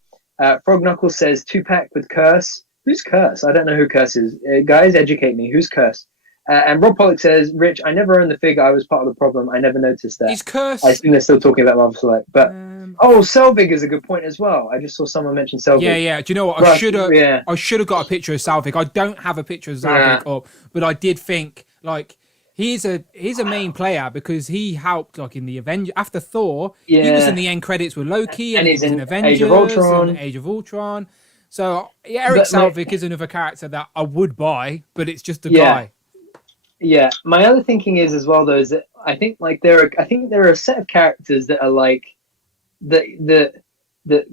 Frog Knuckles says 2-pack with Curse. Who's Curse? I don't know who Curse is. Guys, educate me. Who's Curse? And Rob Pollock says, Rich, I never owned the figure. I was part of the problem. I never noticed that. He's Curse. I assume they're still talking about Marvel Select. But Selvig is a good point as well. I just saw someone mention Selvig. Yeah. Do you know what? I should have got a picture of Selvig. I don't have a picture of Selvig up, but I did think like he's a main player because he helped like in the Avengers after Thor. He was in the end credits with Loki and he's in Avengers Age of Ultron. and Age of Ultron. So Eric Selvig is another character that I would buy, but it's just a guy. Yeah, my other thinking is as well though is that I think there are a set of characters that are like the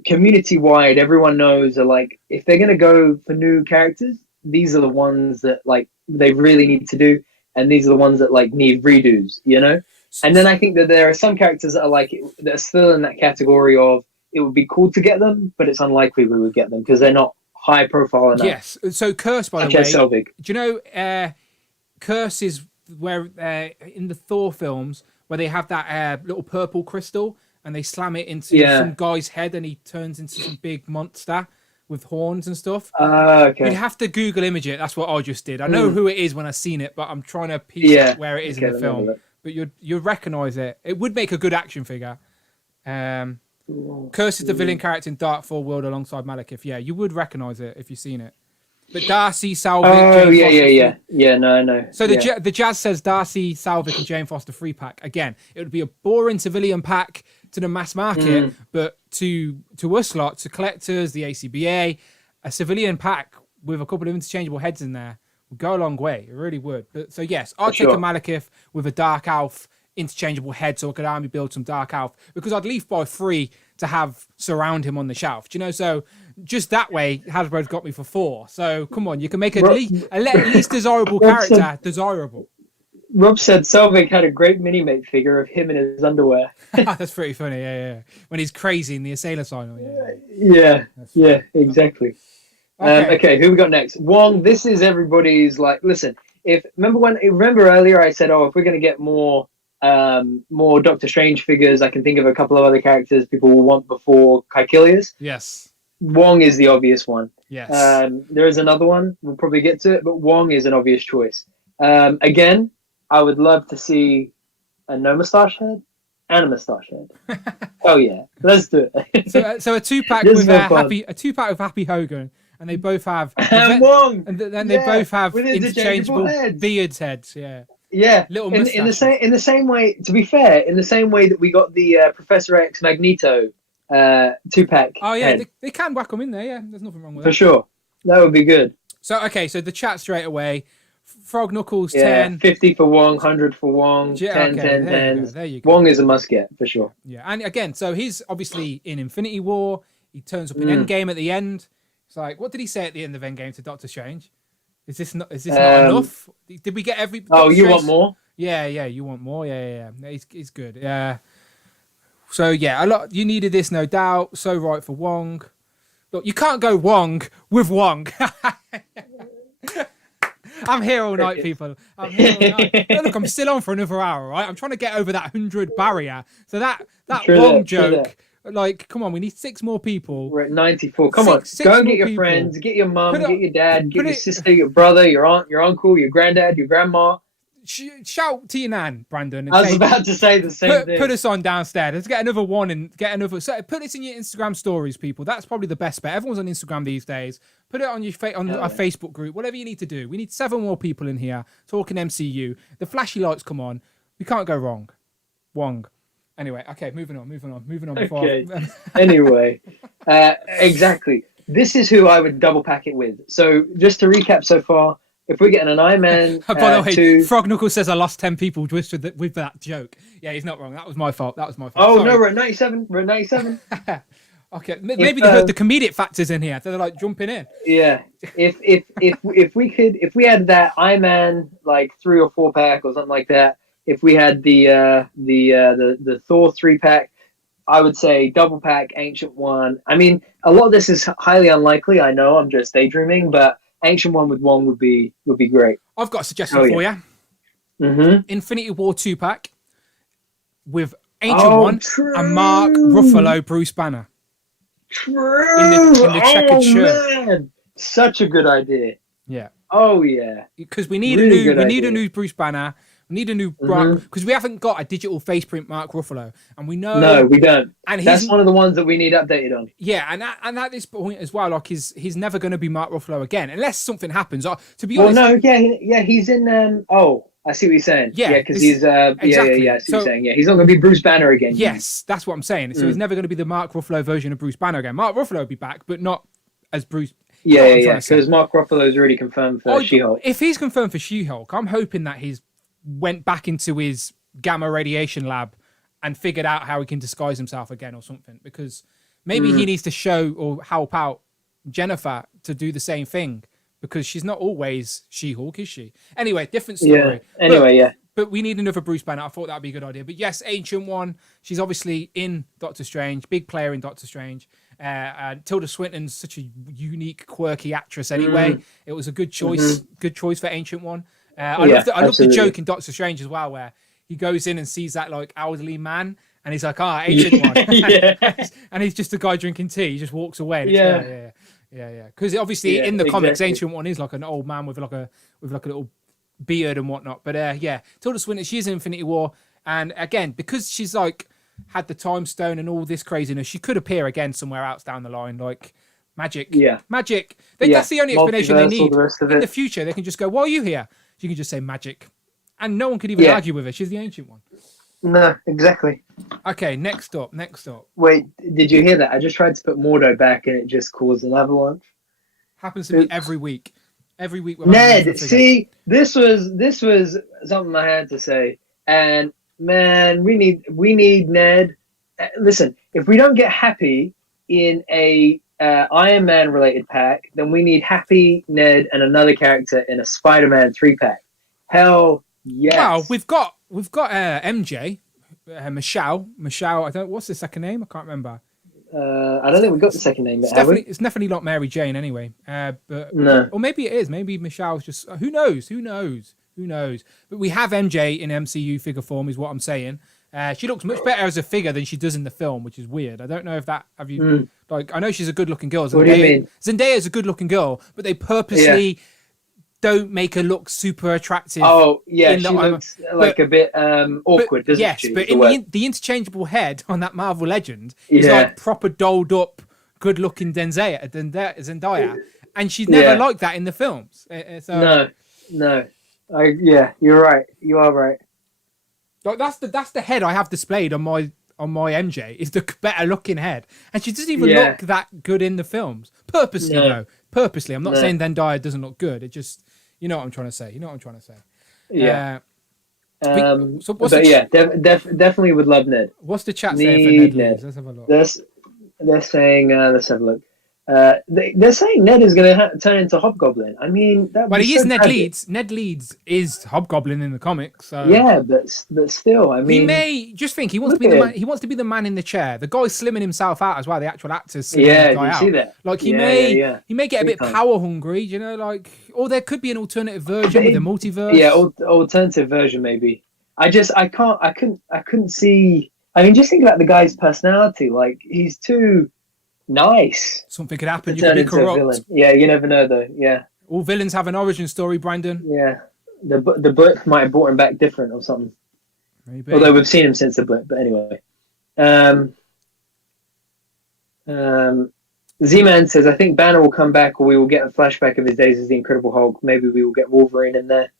community wide everyone knows are like if they're gonna go for new characters, these are the ones that like they really need to do, and these are the ones that like need redos, you know. And then I think that there are some characters that are like that are still in that category of it would be cool to get them, but it's unlikely we would get them because they're not high profile enough. Yes. So Curse, by the way, Selvig. Do you know? Curse is where in the Thor films where they have that little purple crystal and they slam it into some guy's head and he turns into some big monster with horns and stuff. Okay. You'd have to Google image it. That's what I just did. I know who it is when I've seen it, but I'm trying to piece out where it is in the film. But you'd recognise it. It would make a good action figure. Curse is the villain character in Dark Thor World alongside Malekith. Yeah, you would recognise it if you've seen it. But Darcy, Salvik, Jane Foster. Yeah, no, I know. So the Jazz says Darcy, Salvik, and Jane Foster 3-pack. Again, it would be a boring civilian pack to the mass market, but to us lot, to collectors, the ACBA, a civilian pack with a couple of interchangeable heads in there would go a long way. It really would. But, so yes, I'd take a Malekith with a Dark Elf interchangeable head so I could army build some Dark Elf because I'd leave by 3 to have surround him on the shelf. Do you know? So just that way, Hasbro's got me for 4. So come on, you can make at least desirable character desirable. Rob said Selvig had a great mini-mate figure of him in his underwear. That's pretty funny, yeah. When he's crazy in the Assailer sign. Yeah, exactly. Okay, who we got next? Wong, this is everybody's like, listen, remember earlier I said, if we're going to get more Doctor Strange figures, I can think of a couple of other characters people will want before KAECILIUS. Yes. Wong is the obvious one. Yes. There is another one, we'll probably get to it, but Wong is an obvious choice. Again, I would love to see a no moustache head and a moustache head. Oh yeah, let's do it. so a 2-pack with Happy Hogan, and they both have Wong, and then they both have interchangeable beards heads. Yeah, little in the same way. To be fair, in the same way that we got the Professor X Magneto 2-pack. Oh yeah, they can whack them in there. Yeah, there's nothing wrong with that. For sure, that would be good. So the chat straight away. Frog Knuckles 10. 50 for Wong, 100 for Wong, 10, 10, 10. There you go. Wong is a must get for sure. Yeah, and again, so he's obviously in Infinity War. He turns up in Endgame at the end. It's like, what did he say at the end of Endgame to Doctor Strange? Is this not enough? Did we get every? You want more? Yeah, you want more. Yeah. He's good. Yeah. So yeah, a lot. You needed this, no doubt. So right for Wong. Look, you can't go Wong with Wong. I'm here all night, people. I'm here all night. Look, I'm still on for another hour, right? I'm trying to get over that 100 barrier. So that Wong joke, like, come on, we need 6 more people. We're at 94. Come on, go and get your friends, get your mum, get your dad, get your sister, your brother, your aunt, your uncle, your granddad, your grandma. Shout to your nan, Brandon. I was about to say the same thing. Put us on downstairs. Let's get another one and get another. So put this in your Instagram stories, people. That's probably the best bet. Everyone's on Instagram these days. Put it on our Facebook group. Whatever you need to do. We need 7 more people in here talking MCU. The flashy lights come on. We can't go wrong. Wong. Anyway, okay, moving on. Before Anyway, exactly. This is who I would double pack it with. So just to recap so far. If we're getting an Iron Man, by the way, Frog Knuckles says I lost 10 people with that joke. Yeah, he's not wrong. That was my fault. Oh, sorry. No, we're at 97. Okay, maybe they heard the comedic factors in here. They're like jumping in. Yeah, if we had that Iron Man like 3 or 4 pack or something like that. If we had the Thor 3-pack, I would say double pack Ancient One. I mean, a lot of this is highly unlikely. I know I'm just daydreaming, but Ancient One with Wong would be great. I've got a suggestion for you. Mm-hmm. Infinity War 2-pack with Ancient One and Mark Ruffalo, Bruce Banner. True. In the checkered shirt. Man. Such a good idea. Yeah. Oh yeah. Because we need a new Bruce Banner. We need a new because we haven't got a digital face print Mark Ruffalo, and we know no, we don't. And that's one of the ones that we need updated on. Yeah, and at this point as well, like he's never going to be Mark Ruffalo again unless something happens. To be honest, well, no, yeah, he's in. Oh, I see what you're saying. Yeah, because he's exactly. Yeah, I see what you're saying. Yeah, he's not going to be Bruce Banner again. Yes, that's what I'm saying. So he's never going to be the Mark Ruffalo version of Bruce Banner again. Mark Ruffalo will be back, but not as Bruce. Yeah, because Mark Ruffalo is already confirmed for She-Hulk. If he's confirmed for She-Hulk, I'm hoping that he's went back into his gamma radiation lab and figured out how he can disguise himself again or something, because maybe he needs to show or help out Jennifer to do the same thing, because she's not always She-Hulk, is she? Anyway, different story. But we need another Bruce Banner. I thought that'd be a good idea. But yes, Ancient One, she's obviously in Doctor Strange, big player in Doctor Strange. Tilda Swinton's such a unique, quirky actress anyway. It was a good choice. Good choice for Ancient One. I love the joke in Doctor Strange as well, where he goes in and sees that like elderly man, and he's like, Ancient One. And he's just a guy drinking tea. He just walks away. And yeah. Because obviously in the comics, Ancient One is like an old man with like a little beard and whatnot. But Tilda Swinton, she's in Infinity War, and again, because she's like had the time stone and all this craziness, she could appear again somewhere else down the line, like magic. Magic. That's the only explanation they need. In the future, they can just go, "Why are you here?" You can just say magic, and no one could even argue with her. She's the Ancient One. No, exactly. Okay, next up. Wait, did you hear that? I just tried to put Mordo back, and it just caused an avalanche. Happens to me every week. Every week. Ned, see, this was something I had to say, and man, we need Ned. Listen, if we don't get Happy in a Iron Man related pack, then we need Happy, Ned, and another character in a Spider-Man 3-pack. Hell yes. Well, we've got MJ, Michelle. I don't. What's the second name? I can't remember. I don't think we've got the second name. It's definitely not Mary Jane anyway. But no. Or maybe it is. Maybe Michelle's just. Who knows? But we have MJ in MCU figure form, is what I'm saying. She looks much better as a figure than she does in the film, which is weird. I don't know if that have you like. I know she's a good-looking girl. What do you mean? Zendaya is a good-looking girl, but they purposely don't make her look super attractive. Oh yeah, she looks like a bit awkward, doesn't she? Yes, but in the interchangeable head on that Marvel Legend is like proper dolled up, good-looking Zendaya, and she's never like that in the films. No. You're right. You are right. Like that's the head I have displayed on my MJ. Is the better looking head, and she doesn't even look that good in the films. Purposely, though. Purposely, I'm not saying Zendaya doesn't look good. It just, you know what I'm trying to say. Yeah. Definitely would love Ned. What's the chat saying for Ned? Let's have a look. They're saying, let's have a look. They're saying Ned is going to turn into Hobgoblin. I mean, he is Ned Leeds. Ned Leeds is Hobgoblin in the comics. So. Yeah, but still, I mean, he may just think he wants to be the man. He wants to be the man in the chair. The guy's slimming himself out as well. The actual actor's slimming the guy out. See that? Like he may get a bit power hungry. You know, like, or there could be an alternative version with a multiverse. Yeah, alternative version maybe. I couldn't see. I mean, just think about the guy's personality. Like, he's too nice. Something could happen. You could be corrupt. Yeah, you never know though. Yeah. All villains have an origin story, Brandon. Yeah. The blip might have brought him back different or something. Maybe. Although we've seen him since the blip, but anyway. Z-Man says, I think Banner will come back, or we will get a flashback of his days as the Incredible Hulk. Maybe we will get Wolverine in there.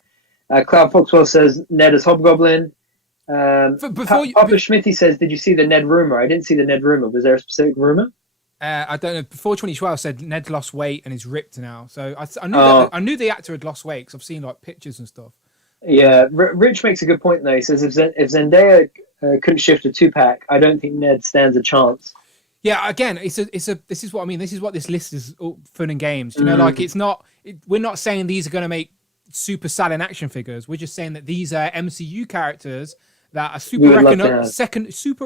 Cloud Foxwell says Ned as Hobgoblin. Papa Schmitty says, did you see the Ned rumor? I didn't see the Ned rumor. Was there a specific rumor? I don't know. Before 2012 said Ned lost weight and is ripped now. So I knew the actor had lost weight because I've seen like pictures and stuff. Yeah, Rich makes a good point though. He says if Zendaya couldn't shift a 2-pack, I don't think Ned stands a chance. Yeah, again, this is what I mean. This is what this list is, all fun and games. You know, like we're not saying these are going to make super selling action figures. We're just saying that these are MCU characters that are super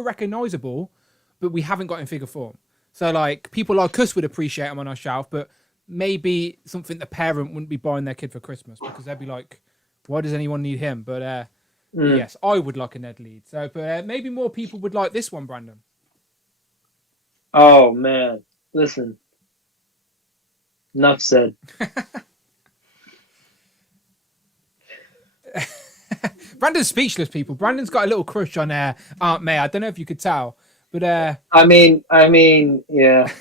recognizable, but we haven't got in figure form. So like people like us would appreciate him on our shelf, but maybe something the parent wouldn't be buying their kid for Christmas because they'd be like, why does anyone need him? But yes, I would like a Ned Leeds. So, but maybe more people would like this one, Brandon. Oh man, listen. Enough said. Brandon's speechless, people. Brandon's got a little crush on Aunt May. I don't know if you could tell, but I mean, yeah.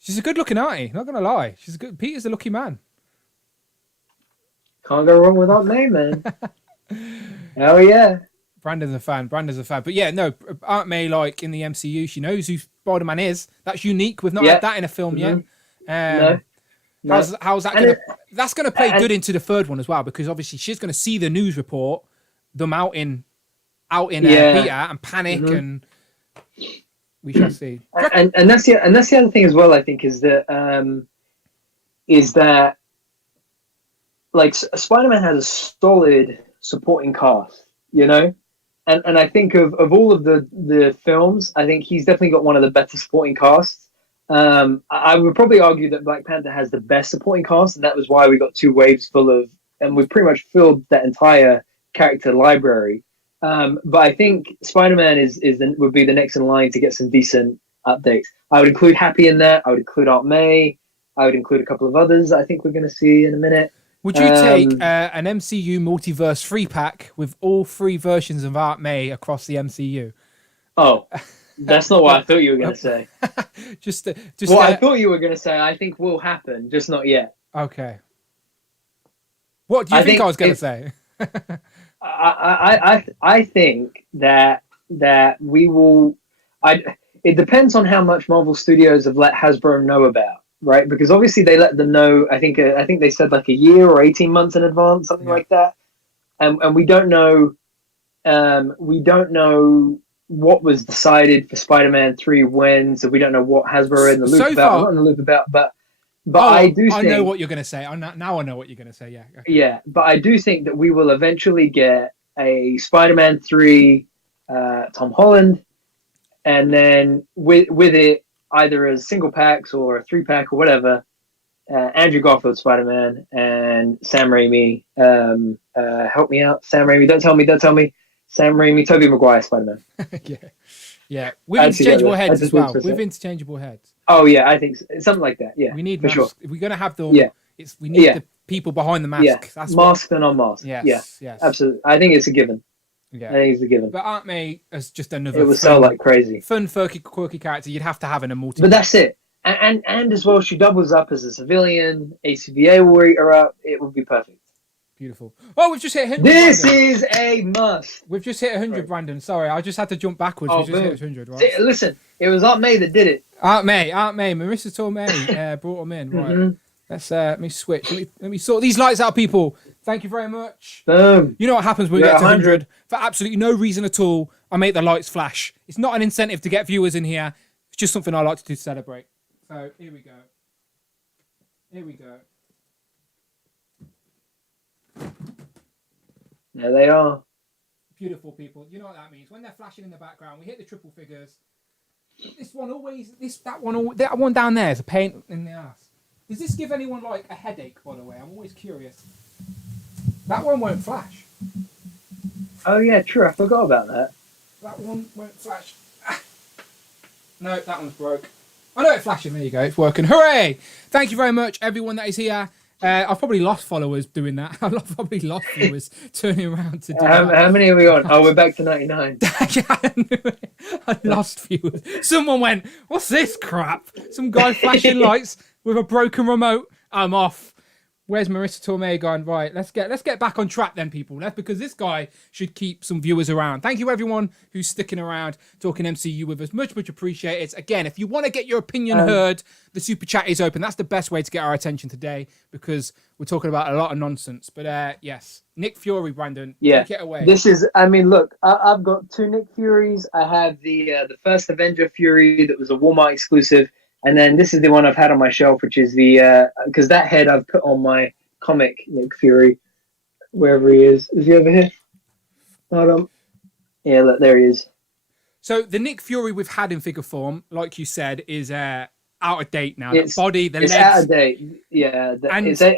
She's a good-looking auntie. Not gonna lie, she's a good. Peter's a lucky man. Can't go wrong with Aunt May, man. Hell yeah. Brandon's a fan. But yeah, no, Aunt May, like in the MCU, she knows who Spider-Man is. That's unique. We've not had that in a film yet. No. How's that going to... That's going to play good into the third one as well, because obviously she's going to see the news report, them out in Peter and panic, and we shall see. And that's the other thing as well, I think, is that like Spider-Man has a solid supporting cast, you know? And I think of all of the films, I think he's definitely got one of the better supporting casts. I would probably argue that Black Panther has the best supporting cast, and that was why we got 2 waves full of, and we've pretty much filled that entire character library. But I think Spider-Man would be the next in line to get some decent updates. I would include Happy in that. I would include Aunt May. I would include a couple of others I think we're going to see in a minute. Would you take an MCU multiverse 3-pack with all 3 versions of Aunt May across the MCU? Oh, that's not what I thought you were going to say. I thought you were going to say, I think will happen, just not yet. Okay. What do you think I was going to say? I think that we will. It depends on how much Marvel Studios have let Hasbro know about, right? Because obviously they let them know. I think they said like a year or 18 months in advance, something like that. And we don't know. We don't know what was decided for Spider-Man 3 when, so we don't know what Hasbro are in the loop about. I'm not in the loop about, but I do think... I know what you're going to say. Now I know what you're going to say, yeah. Okay. Yeah, but I do think that we will eventually get a Spider-Man 3 Tom Holland, and then with it, either as single packs or a 3-pack or whatever, Andrew Garfield Spider-Man and Sam Raimi. Help me out, Sam Raimi. Don't tell me. Sam Raimi, Tobey Maguire Spider-Man. Yeah. With interchangeable heads as well. With interchangeable heads. Oh yeah, I think so. Something like that. Yeah, we need for sure. If we're gonna have them, we need the people behind the mask. Yeah, that's masked and unmasked. Yes, absolutely. I think it's a given. Yeah, I think it's a given. But Aunt May as just another. It would sell like crazy. Fun, quirky character you'd have to have in a multi. But that's it. And as well, she doubles up as a civilian. ACVA will eat her up. It would be perfect. Beautiful. Oh, we've just hit 100. This Brandon. is a must. We've just hit 100, right. Brandon. Sorry, I just had to jump backwards. We just hit 100, right? Listen, it was Aunt May that did it. Aunt May. Marissa Tomei brought them in. Right. Mm-hmm. Let's let me switch. Let me sort these lights out, people. Thank you very much. Boom. You know what happens when we get to 100? For absolutely no reason at all, I make the lights flash. It's not an incentive to get viewers in here. It's just something I like to do to celebrate. So here we go. There they are. Beautiful, people. You know what that means. When they're flashing in the background, we hit the triple figures. That one down there is a pain in the ass. Does this give anyone like a headache, by the way? I'm always curious. That one won't flash. Oh yeah, true. I forgot about that. That one won't flash. No, that one's broke. I know it's flashing. There you go. It's working. Hooray! Thank you very much, everyone that is here. I've probably lost followers doing that. I've probably lost viewers turning around to do that. How many are we on? Oh, we're back to 99. I lost viewers. Someone went, what's this crap? Some guy flashing lights with a broken remote. I'm off. Where's Marissa Tomei gone? Right, let's get back on track then, people. Because this guy should keep some viewers around. Thank you, everyone who's sticking around, talking MCU with us. Much, much appreciated. Again, if you want to get your opinion heard, the super chat is open. That's the best way to get our attention today, because we're talking about a lot of nonsense. But yes, Nick Fury, Brandon, take it away. This is, look, I've got 2 Nick Furies. I have the first Avenger Fury that was a Walmart exclusive. And then this is the one I've had on my shelf, which is the because that head I've put on my comic Nick Fury, wherever he is. Is he over here? Hold on. Yeah, look, there he is. So the Nick Fury we've had in figure form, like you said, is out of date now. It's the body, the it's legs. out of date. Yeah, And it's the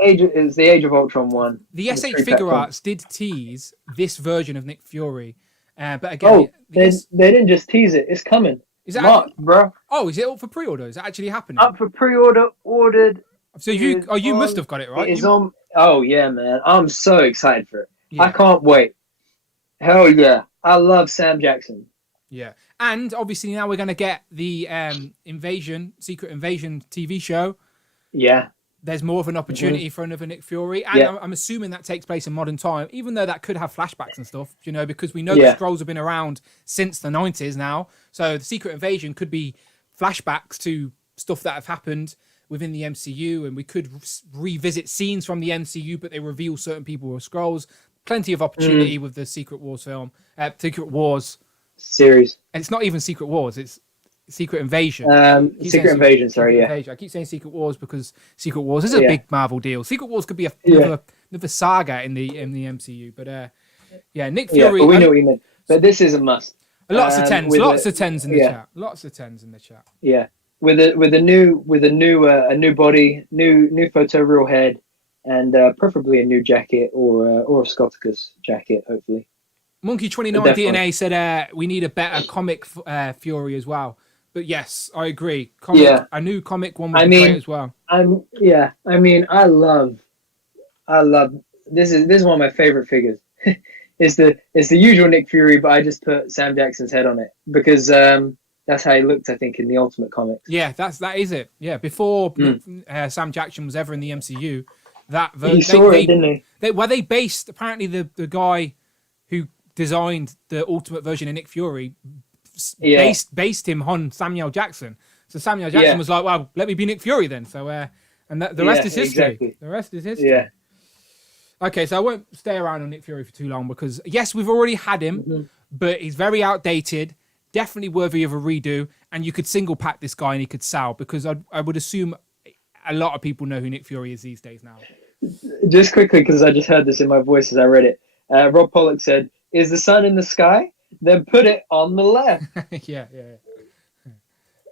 Age of Ultron one. the the SH three-pack Figure one. Arts did tease this version of Nick Fury, but again, they didn't just tease it. It's coming. is it Mark, actually, bro. oh, is it up for pre-order? Is it actually happening? Up for pre-order, ordered. So you must have got it, right? It is on. Oh yeah, man. I'm so excited for it. Yeah. I can't wait. Hell yeah. I love Sam Jackson. Yeah. And obviously now we're going to get the Secret Invasion TV show. Yeah. There's more of an opportunity for another Nick Fury. And Yeah. I'm assuming that takes place in modern time, even though that could have flashbacks and stuff, because we know the Skrulls have been around since the 90s now. So the Secret Invasion could be flashbacks to stuff that have happened within the MCU, and we could revisit scenes from the MCU, but they reveal certain people were Skrulls. Plenty of opportunity with the Secret Wars film, Secret Wars series. And it's not even Secret Wars; it's Secret Invasion. Secret Invasion. Sorry, yeah. Invasion. I keep saying Secret Wars because Secret Wars is a big Marvel deal. Secret Wars could be another saga in the MCU, but Nick Fury. Yeah, but we know what you meant. But this is a must. Lots of tens in the chat. Lots of tens in the chat. Yeah. With a new body, new photo-real head, and preferably a new jacket or a Scoticus jacket, hopefully. Monkey 29 DNA said we need a better comic Fury as well. But yes, I agree. A new comic one would be great as well. I love this is one of my favorite figures. It's the usual Nick Fury, but I just put Sam Jackson's head on it because that's how he looked, I think, in the Ultimate Comics. Yeah, that is it. Yeah, before Sam Jackson was ever in the MCU, didn't he? They based apparently the guy who designed the Ultimate version of Nick Fury based him on Samuel Jackson. So Samuel Jackson was like, "Well, let me be Nick Fury then." So the rest is history. Exactly. The rest is history. Yeah. Okay, so I won't stay around on Nick Fury for too long because yes, we've already had him, but he's very outdated. Definitely worthy of a redo, and you could single pack this guy and he could sell because I would assume a lot of people know who Nick Fury is these days now. Just quickly, because I just heard this in my voice as I read it. Rob Pollock said, "Is the sun in the sky? Then put it on the left." Yeah.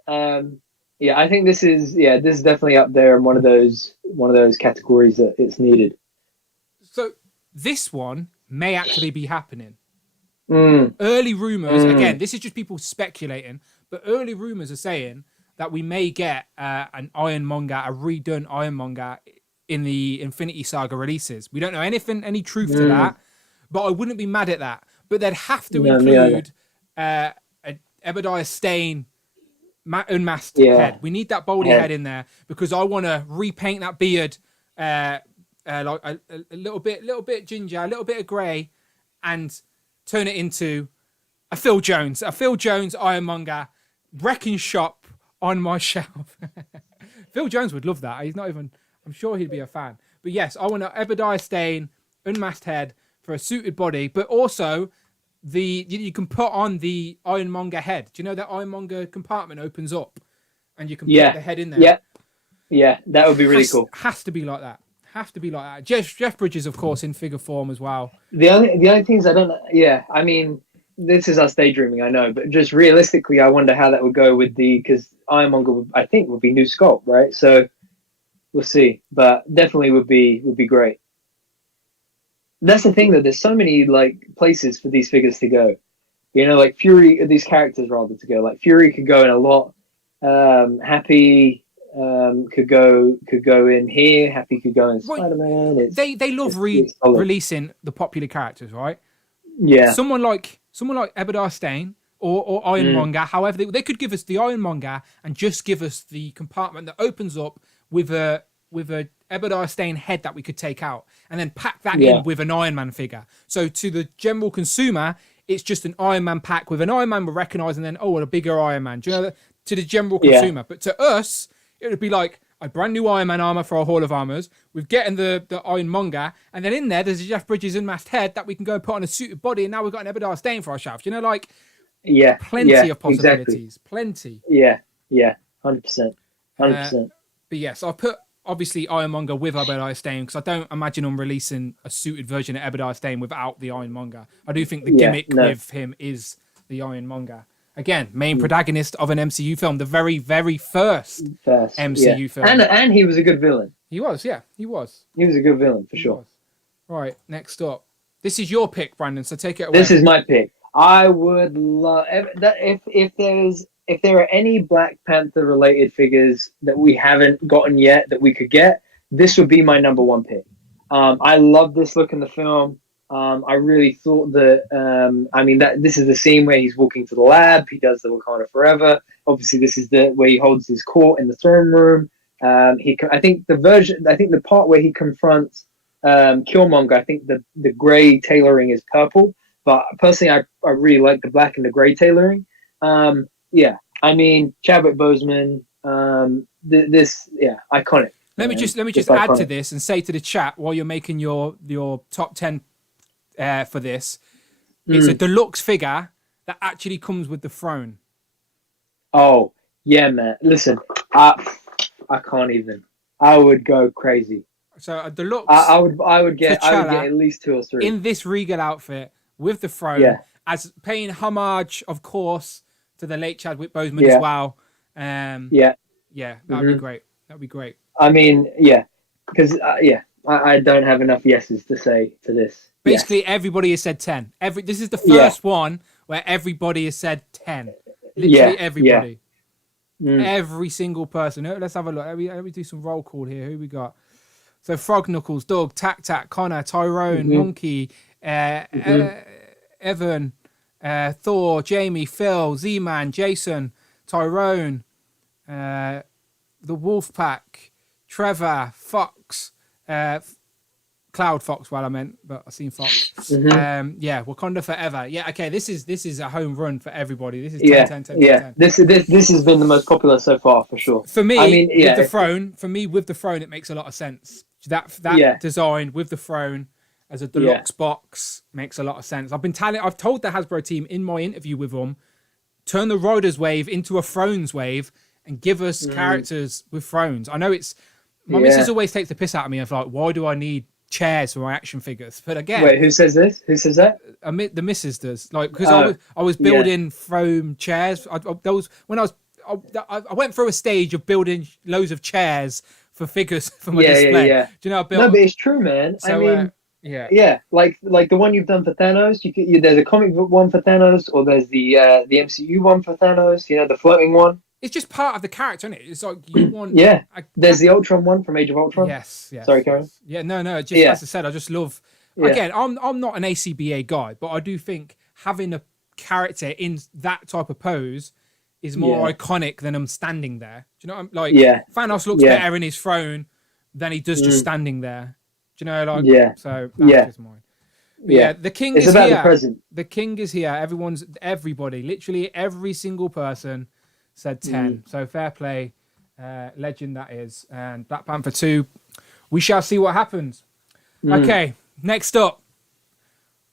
I think this is definitely up there in one of those categories that it's needed. So this one may actually be happening. Early rumors, again, this is just people speculating, but early rumors are saying that we may get an Ironmonger, a redone Ironmonger in the Infinity Saga releases. We don't know any truth to that, but I wouldn't be mad at that. But they'd have to include an Ebadiah Stane unmasked head. We need that Boldy head in there because I want to repaint that beard like a little bit ginger, a little bit of grey, and turn it into a Phil Jones Ironmonger wrecking shop on my shelf. Phil Jones would love that. He's not even. I'm sure he'd be a fan. But yes, I want an Ebadiah Stane unmasked head for a suited body, but also you can put on the Ironmonger head. Do you know that Ironmonger compartment opens up and you can put the head in there? Yeah, that would be really cool. Has to be like that. Jeff Bridges, of course, in figure form as well. The only things I don't. Yeah, I mean, this is us daydreaming, I know, but just realistically, I wonder how that would go with because Ironmonger, I think, would be new sculpt, right? So we'll see, but definitely would be great. That's the thing, though. There's so many places for these figures to go. Like Fury, these characters rather to go. Like Fury could go in a lot. Happy could go in here. Happy could go in Spider-Man. They love releasing the popular characters, right? Yeah. Someone like Ebadiah Stane or Ironmonger. However, they could give us the Ironmonger and just give us the compartment that opens up with a Ebadiah Stane head that we could take out and then pack that in with an Iron Man figure. So to the general consumer, it's just an Iron Man pack with an Iron Man we recognise and then a bigger Iron Man. Do you know that? To the general consumer, but to us, it would be like a brand new Iron Man armor for our Hall of Armors. We're getting the Ironmonger, and then in there's a Jeff Bridges unmasked head that we can go and put on a suited body, and now we've got an Ebadiah Stane for our shelf. Plenty of possibilities. Exactly. Plenty. Yeah, 100%. But yes, I'll put obviously Ironmonger with Ebadiah Stane because I don't imagine them releasing a suited version of Ebadiah Stane without the Ironmonger. I do think the gimmick with him is the Ironmonger. Again, main protagonist of an MCU film, the very, very first MCU film. And he was a good villain. He was, yeah, he was. He was a good villain, for sure. Right, next up. This is your pick, Brandon, so take it away. This is my pick. I would love... If there are any Black Panther-related figures that we haven't gotten yet that we could get, this would be my number one pick. I love this look in the film. I really thought that, this is the scene where he's walking to the lab. He does the Wakanda Forever. Obviously, this is where he holds his court in the throne room. I think the part where he confronts Killmonger, I think the gray tailoring is purple. But personally, I really like the black and the gray tailoring. Chadwick Boseman, iconic. Let me just add to this and say to the chat while you're making your top 10 for this, it's a deluxe figure that actually comes with the throne. Oh yeah, man! Listen, I can't even. I would go crazy. So a deluxe. I would get at least 2 or 3 in this regal outfit with the throne, as paying homage, of course, to the late Chadwick Boseman as well. That'd be great. That'd be great. Because I don't have enough yeses to say to this. Basically, everybody has said 10. This is the first one where everybody has said 10. Literally everybody. Every single person. Let's have a look. Let me do some roll call here. Who we got? So Frog Knuckles, Doug, Tac Tac, Connor, Tyrone, Monkey, Evan, Thor, Jamie, Phil, Z-Man, Jason, Tyrone, the Wolfpack, Trevor, Fox, Cloud Fox, I meant, but I've seen Fox. Wakanda Forever. Yeah, okay, this is a home run for everybody. This is 10, 10, 10, 10. This has been the most popular so far, for sure. For me, with the throne, it makes a lot of sense. That design with the throne as a deluxe box makes a lot of sense. I've told the Hasbro team in my interview with them, turn the Riders wave into a Thrones wave and give us characters with thrones. I know my missus always takes the piss out of me of like, why do I need chairs for my action figures? But again, wait, who says this? Who says that? The missus does. Like, because I was building foam chairs. I went through a stage of building loads of chairs for figures for my display. Do you know? No, but it's true, man. So, like the one you've done for Thanos. There's a comic book one for Thanos, or there's the MCU one for Thanos. The floating one. It's just part of the character, isn't it? It's like you want. There's the Ultron one from Age of Ultron. Yes. Sorry, Karen. Yeah, no. Just as I said, I just love. Again, I'm not an ACBA guy, but I do think having a character in that type of pose is more iconic than him standing there. Do you know? Thanos looks better in his throne than he does just standing there. Do you know? So that's just mine. The king is here. The present. The king is here. Everybody, literally every single person said 10. So fair play, legend that is. And Black Panther 2, we shall see what happens. Okay, next up.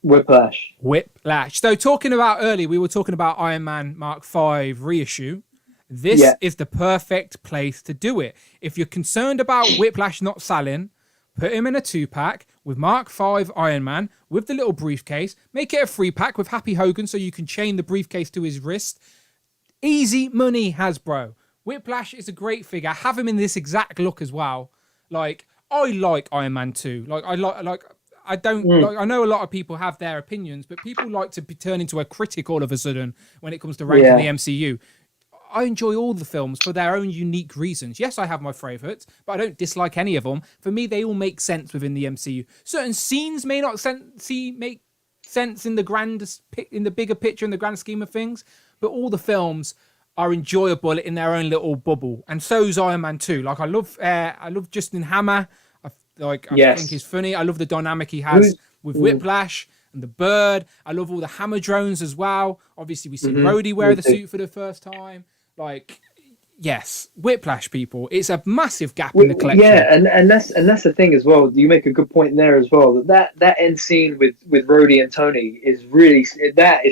Whiplash. So we were talking about Iron Man Mark V reissue. This is the perfect place to do it. If you're concerned about Whiplash not selling, put him in a 2-pack with Mark V Iron Man with the little briefcase. Make it a 3-pack with Happy Hogan so you can chain the briefcase to his wrist. Easy money, Hasbro. Whiplash is a great figure. Have him in this exact look as well. Like, I like Iron Man 2. I know a lot of people have their opinions, but people like to turn into a critic all of a sudden when it comes to ranking the MCU. I enjoy all the films for their own unique reasons. Yes, I have my favourites, but I don't dislike any of them. For me, they all make sense within the MCU. Certain scenes may not make sense in the bigger picture, in the grand scheme of things, but all the films are enjoyable in their own little bubble, and so's Iron Man 2. Like, I love Justin Hammer. I think he's funny. I love the dynamic he has with Whiplash and the Bird. I love all the Hammer drones as well. Obviously, we see Rhodey wear the suit for the first time. Like, yes, Whiplash, people. It's a massive gap in the collection. Yeah, and that's the thing as well. You make a good point there as well. That end scene with Rhodey and Tony is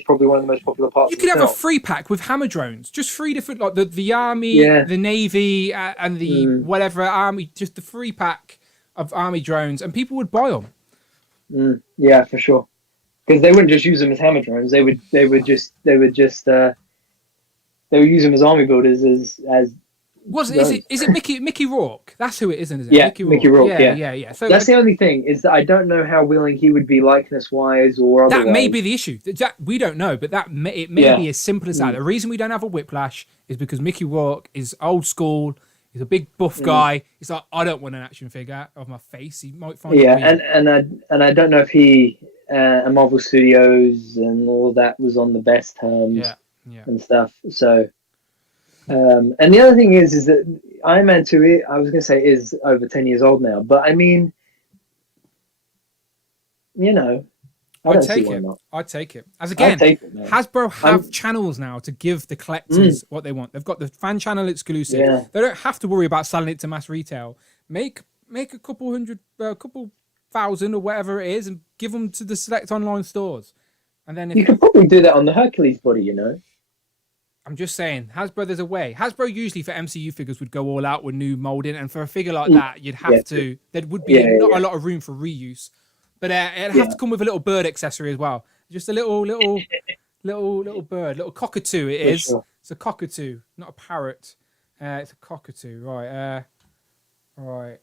probably one of the most popular parts. You could have a 3-pack with Hammer drones, just 3 different, like the army, the navy, and the whatever army. Just the 3-pack of army drones, and people would buy them. Yeah, for sure. Because they wouldn't just use them as Hammer drones. They would just they were using them as army builders as is it Mickey Rourke? That's who it is, isn't it? Yeah, Mickey Rourke. Yeah. So that's the only thing, is that I don't know how willing he would be likeness wise or otherwise. That may be the issue. We don't know, but it may be as simple as that. The reason we don't have a Whiplash is because Mickey Rourke is old school. He's a big buff guy. He's like, I don't want an action figure of my face. He might find it weird. and I don't know if he and Marvel Studios and all of that was on the best terms and stuff. So and the other thing is that Iron Man 2, I was going to say, is over 10 years old now, but I mean, I'd take it. As again, Hasbro have channels now to give the collectors what they want. They've got the fan channel exclusive. Yeah. They don't have to worry about selling it to mass retail. Make a couple thousand or whatever it is, and give them to the select online stores. And then you could probably do that on the Hercules body, I'm just saying, Hasbro, there's a way. Hasbro usually for MCU figures would go all out with new molding, and for a figure like that, you'd have to. There would be not a lot of room for reuse, but it'd have to come with a little bird accessory as well. Just a little bird, little cockatoo. It is. Sure. It's a cockatoo, not a parrot. It's a cockatoo. Right. Right.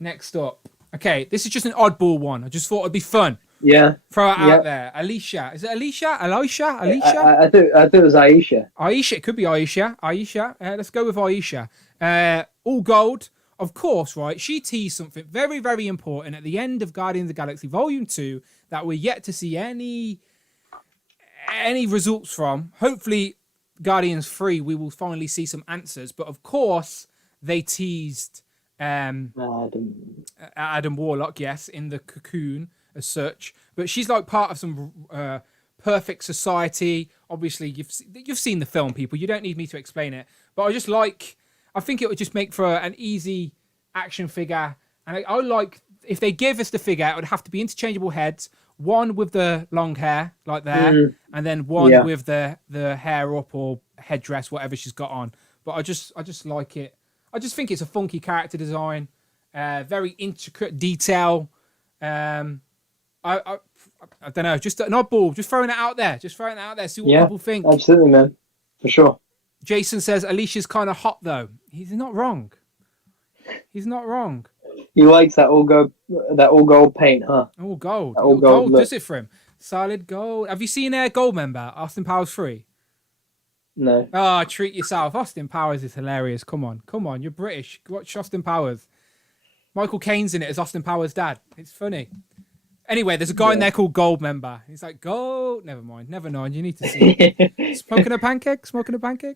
Next up. Okay, this is just an oddball one. I just thought it'd be fun. Yeah. Throw it out there. Alicia. Is it Alicia? Alicia? I thought it was Aisha. Aisha. It could be Aisha. Let's go with Aisha. All gold. Of course, right? She teased something very, very important at the end of Guardians of the Galaxy Volume 2 that we're yet to see any results from. Hopefully, Guardians 3, we will finally see some answers. But of course, they teased Adam Warlock, yes, in the cocoon as such, but she's like part of some perfect society. Obviously, you've seen the film, people. You don't need me to explain it. But I think it would just make for an easy action figure. And I like, if they give us the figure, it would have to be interchangeable heads. One with the long hair, like there, and then one with the hair up or headdress, whatever she's got on. But I just like it. I just think it's a funky character design, very intricate detail. I don't know, just an oddball, just throwing it out there, see what people think. Absolutely, man, for sure. Jason says Alicia's kind of hot though. He's not wrong. He likes that all gold paint, huh? All gold. All gold does it for him. Solid gold. Have you seen Gold Member, Austin Powers 3? No. Oh, treat yourself. Austin Powers is hilarious. Come on, you're British. Watch Austin Powers. Michael Caine's in it as Austin Powers' dad. It's funny. Anyway, there's a guy in there called Gold Member. He's like, gold. Never mind. You need to see it. Smoking a pancake?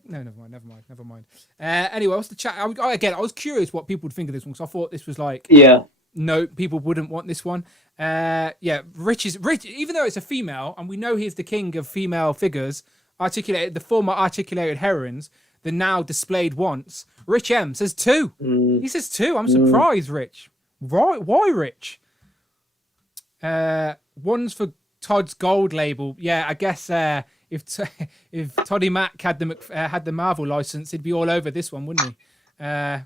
No, never mind. Anyway, what's the chat? I was curious what people would think of this one, because I thought this was like, no, people wouldn't want this one. Rich. Even though it's a female, and we know he's the king of female figures, the former articulated heroines, the now displayed once. Rich M says 2. He says 2. I'm surprised, Rich. Right? Why, Rich? One's for Todd's gold label. Yeah, I guess if Toddy Mack had the Marvel license, he'd be all over this one, wouldn't he? But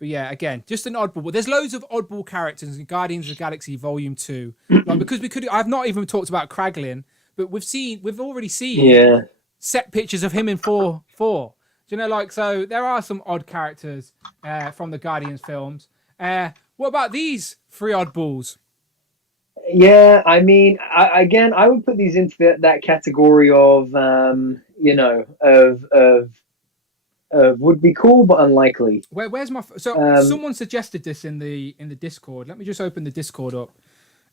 yeah, again, just an oddball. There's loads of oddball characters in Guardians of the Galaxy Volume 2. Like, because I've not even talked about Kraglin, but we've already seen set pictures of him in 4. Do you know, so there are some odd characters from the Guardians films. What about these 3 oddballs? Yeah, I mean, I would put these into that category of, would be cool but unlikely. Where's my someone suggested this in the Discord. Let me just open the Discord up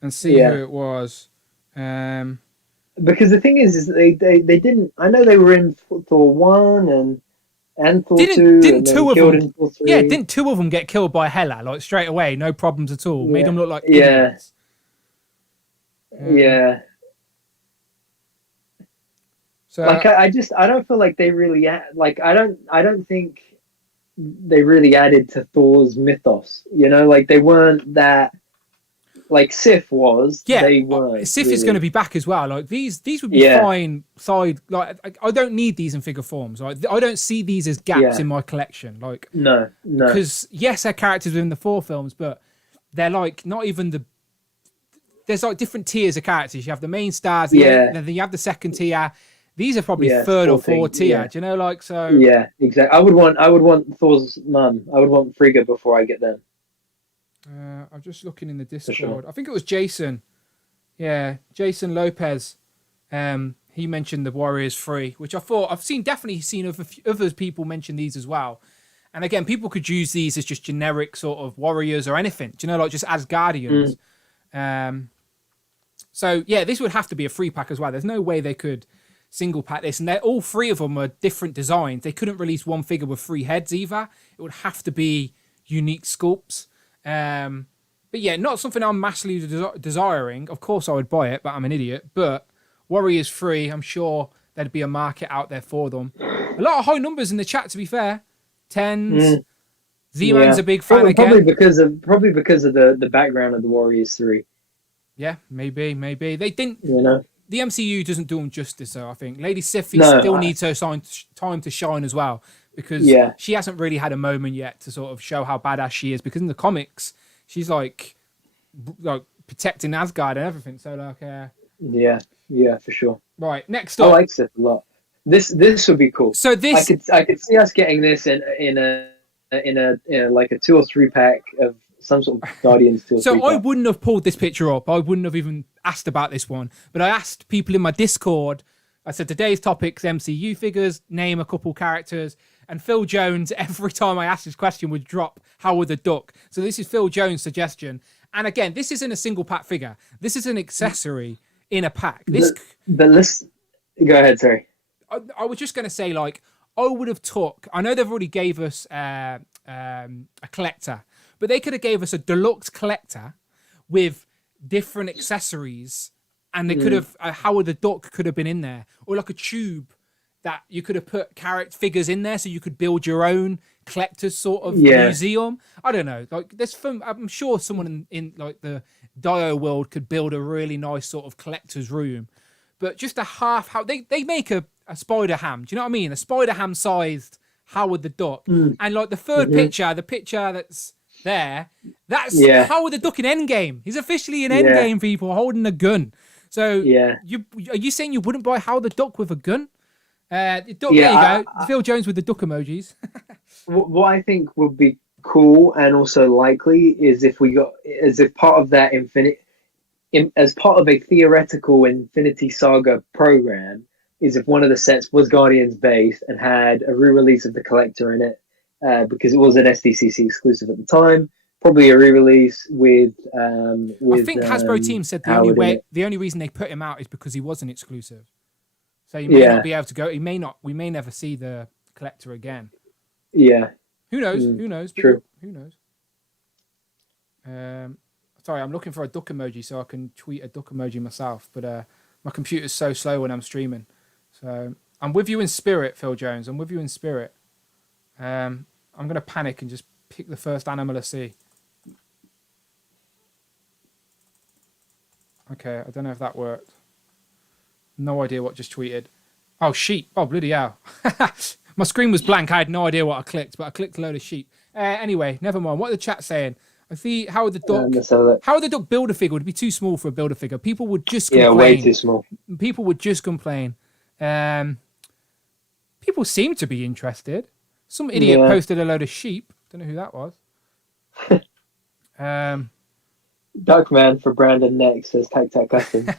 and see who it was. Because the thing is they didn't. I know they were in Thor 1 and Thor 2. Didn't 2 of them? Yeah, didn't 2 of them get killed by Hela like straight away? No problems at all. Made them look like idiots. Yeah. So I don't feel like they really I don't think they really added to Thor's mythos. They weren't that like Sif was. Yeah, they weren't. Sif is going to be back as well. Like these would be fine side. Like I don't need these in figure forms. Like I don't see these as gaps in my collection. Like no. Because yes, they're characters within the 4 films, but they're like not even the. There's like different tiers of characters. You have the main stars, then you have the second tier. These are probably Yeah, third or sporting, fourth tier. yeah. Do you know, like so? Yeah, exactly. I would want Thor's mum. I would want Frigga before I get them. I'm just looking in the Discord. sure. I think it was Jason. Yeah, Jason Lopez. He mentioned the Warriors 3, which I thought definitely seen other people mention these as well. And again, people could use these as just generic sort of warriors or anything. Do you know, like just as guardians. So yeah, this would have to be a free pack as well. There's no way they could single pack this, and all three of them are different designs. They couldn't release one figure with 3 heads either. It would have to be unique sculpts. But yeah, not something I'm massively desiring. Of course, I would buy it, but I'm an idiot. But Warriors 3, I'm sure there'd be a market out there for them. A lot of high numbers in the chat, to be fair. 10s. Z-Man's a big fan again. Probably because of the background of the Warriors 3. Yeah, maybe. They didn't. You know, the MCU doesn't do them justice, though. I think Lady Sif still needs her time to shine as well, because she hasn't really had a moment yet to sort of show how badass she is. Because in the comics, she's like protecting Asgard and everything. So yeah, for sure. Right, next up, I like Sif a lot. This would be cool. So this, I could see us getting this in a like a 2 or 3 pack of some sort of Guardians 2 or 3 so I pack. wouldn't have pulled this picture up. I wouldn't have even asked about this one. But I asked people in my Discord. I said, today's topic's MCU figures, name a couple characters. And Phil Jones, every time I asked this question, would drop Howard the Duck. So this is Phil Jones' suggestion. And again, this isn't a single pack figure. This is an accessory in a pack. Go ahead, sorry. I was just going to say, like, I would have I know they've already gave us a collector, but they could have gave us a deluxe collector with different accessories, and they could have Howard the Duck could have been in there, or like a tube that you could have put character figures in there, so you could build your own collector's sort of museum. I don't know, like I'm sure someone in like the Dio world could build a really nice sort of collector's room, but just a how they make a Spider Ham. Do you know what I mean? A Spider Ham sized Howard the Duck, and like the third picture, the picture that's there, that's Howard the Duck in Endgame. He's officially in Endgame, people, holding a gun. So are you saying you wouldn't buy Howard the Duck with a gun? There you go. Phil Jones with the duck emojis. What I think would be cool and also likely is if we got as if part of that as part of a theoretical Infinity Saga program, is if one of the sets was Guardians based and had a re-release of the collector in it, because it was an SDCC exclusive at the time. Probably a re-release with I think Hasbro team said the only reason they put him out is because he wasn't exclusive. So you may not be able to go. We may never see the collector again. Yeah. Who knows? Who knows? True. Who knows? Sorry, I'm looking for a duck emoji so I can tweet a duck emoji myself. But my computer's so slow when I'm streaming. So I'm with you in spirit, Phil Jones. I'm with you in spirit. I'm going to panic and just pick the first animal I see. Okay, I don't know if that worked. No idea what just tweeted. Oh, sheep. Oh, bloody hell. My screen was blank. I had no idea what I clicked, but I clicked a load of sheep. Anyway, never mind. What are the chat saying? I see Howard the Duck. Howard the Duck Build-A-Figure would be too small for a Build-A-Figure. People would just complain. Yeah, way too small. People would just complain. People seem to be interested. Some idiot posted a load of sheep. Don't know who that was. Duckman for Brandon next, says Tac Tac Custom.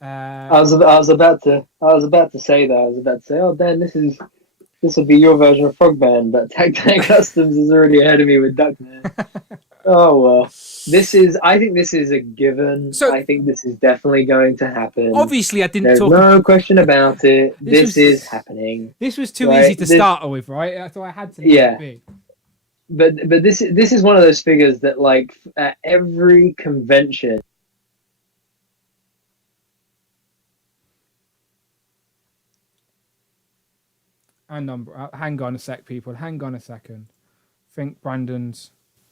I was about to say, oh Dan, this will be your version of Frogman, but Tac Tac Customs is already ahead of me with Duckman. Oh well. I think this is a given. So, I think this is definitely going to happen. Obviously, There's no question about it. This is happening. This was too easy to start with, right? So I had to let it be. But this is one of those figures that, like, at every convention. Hang on a sec, people. Hang on a second. I think Brandon's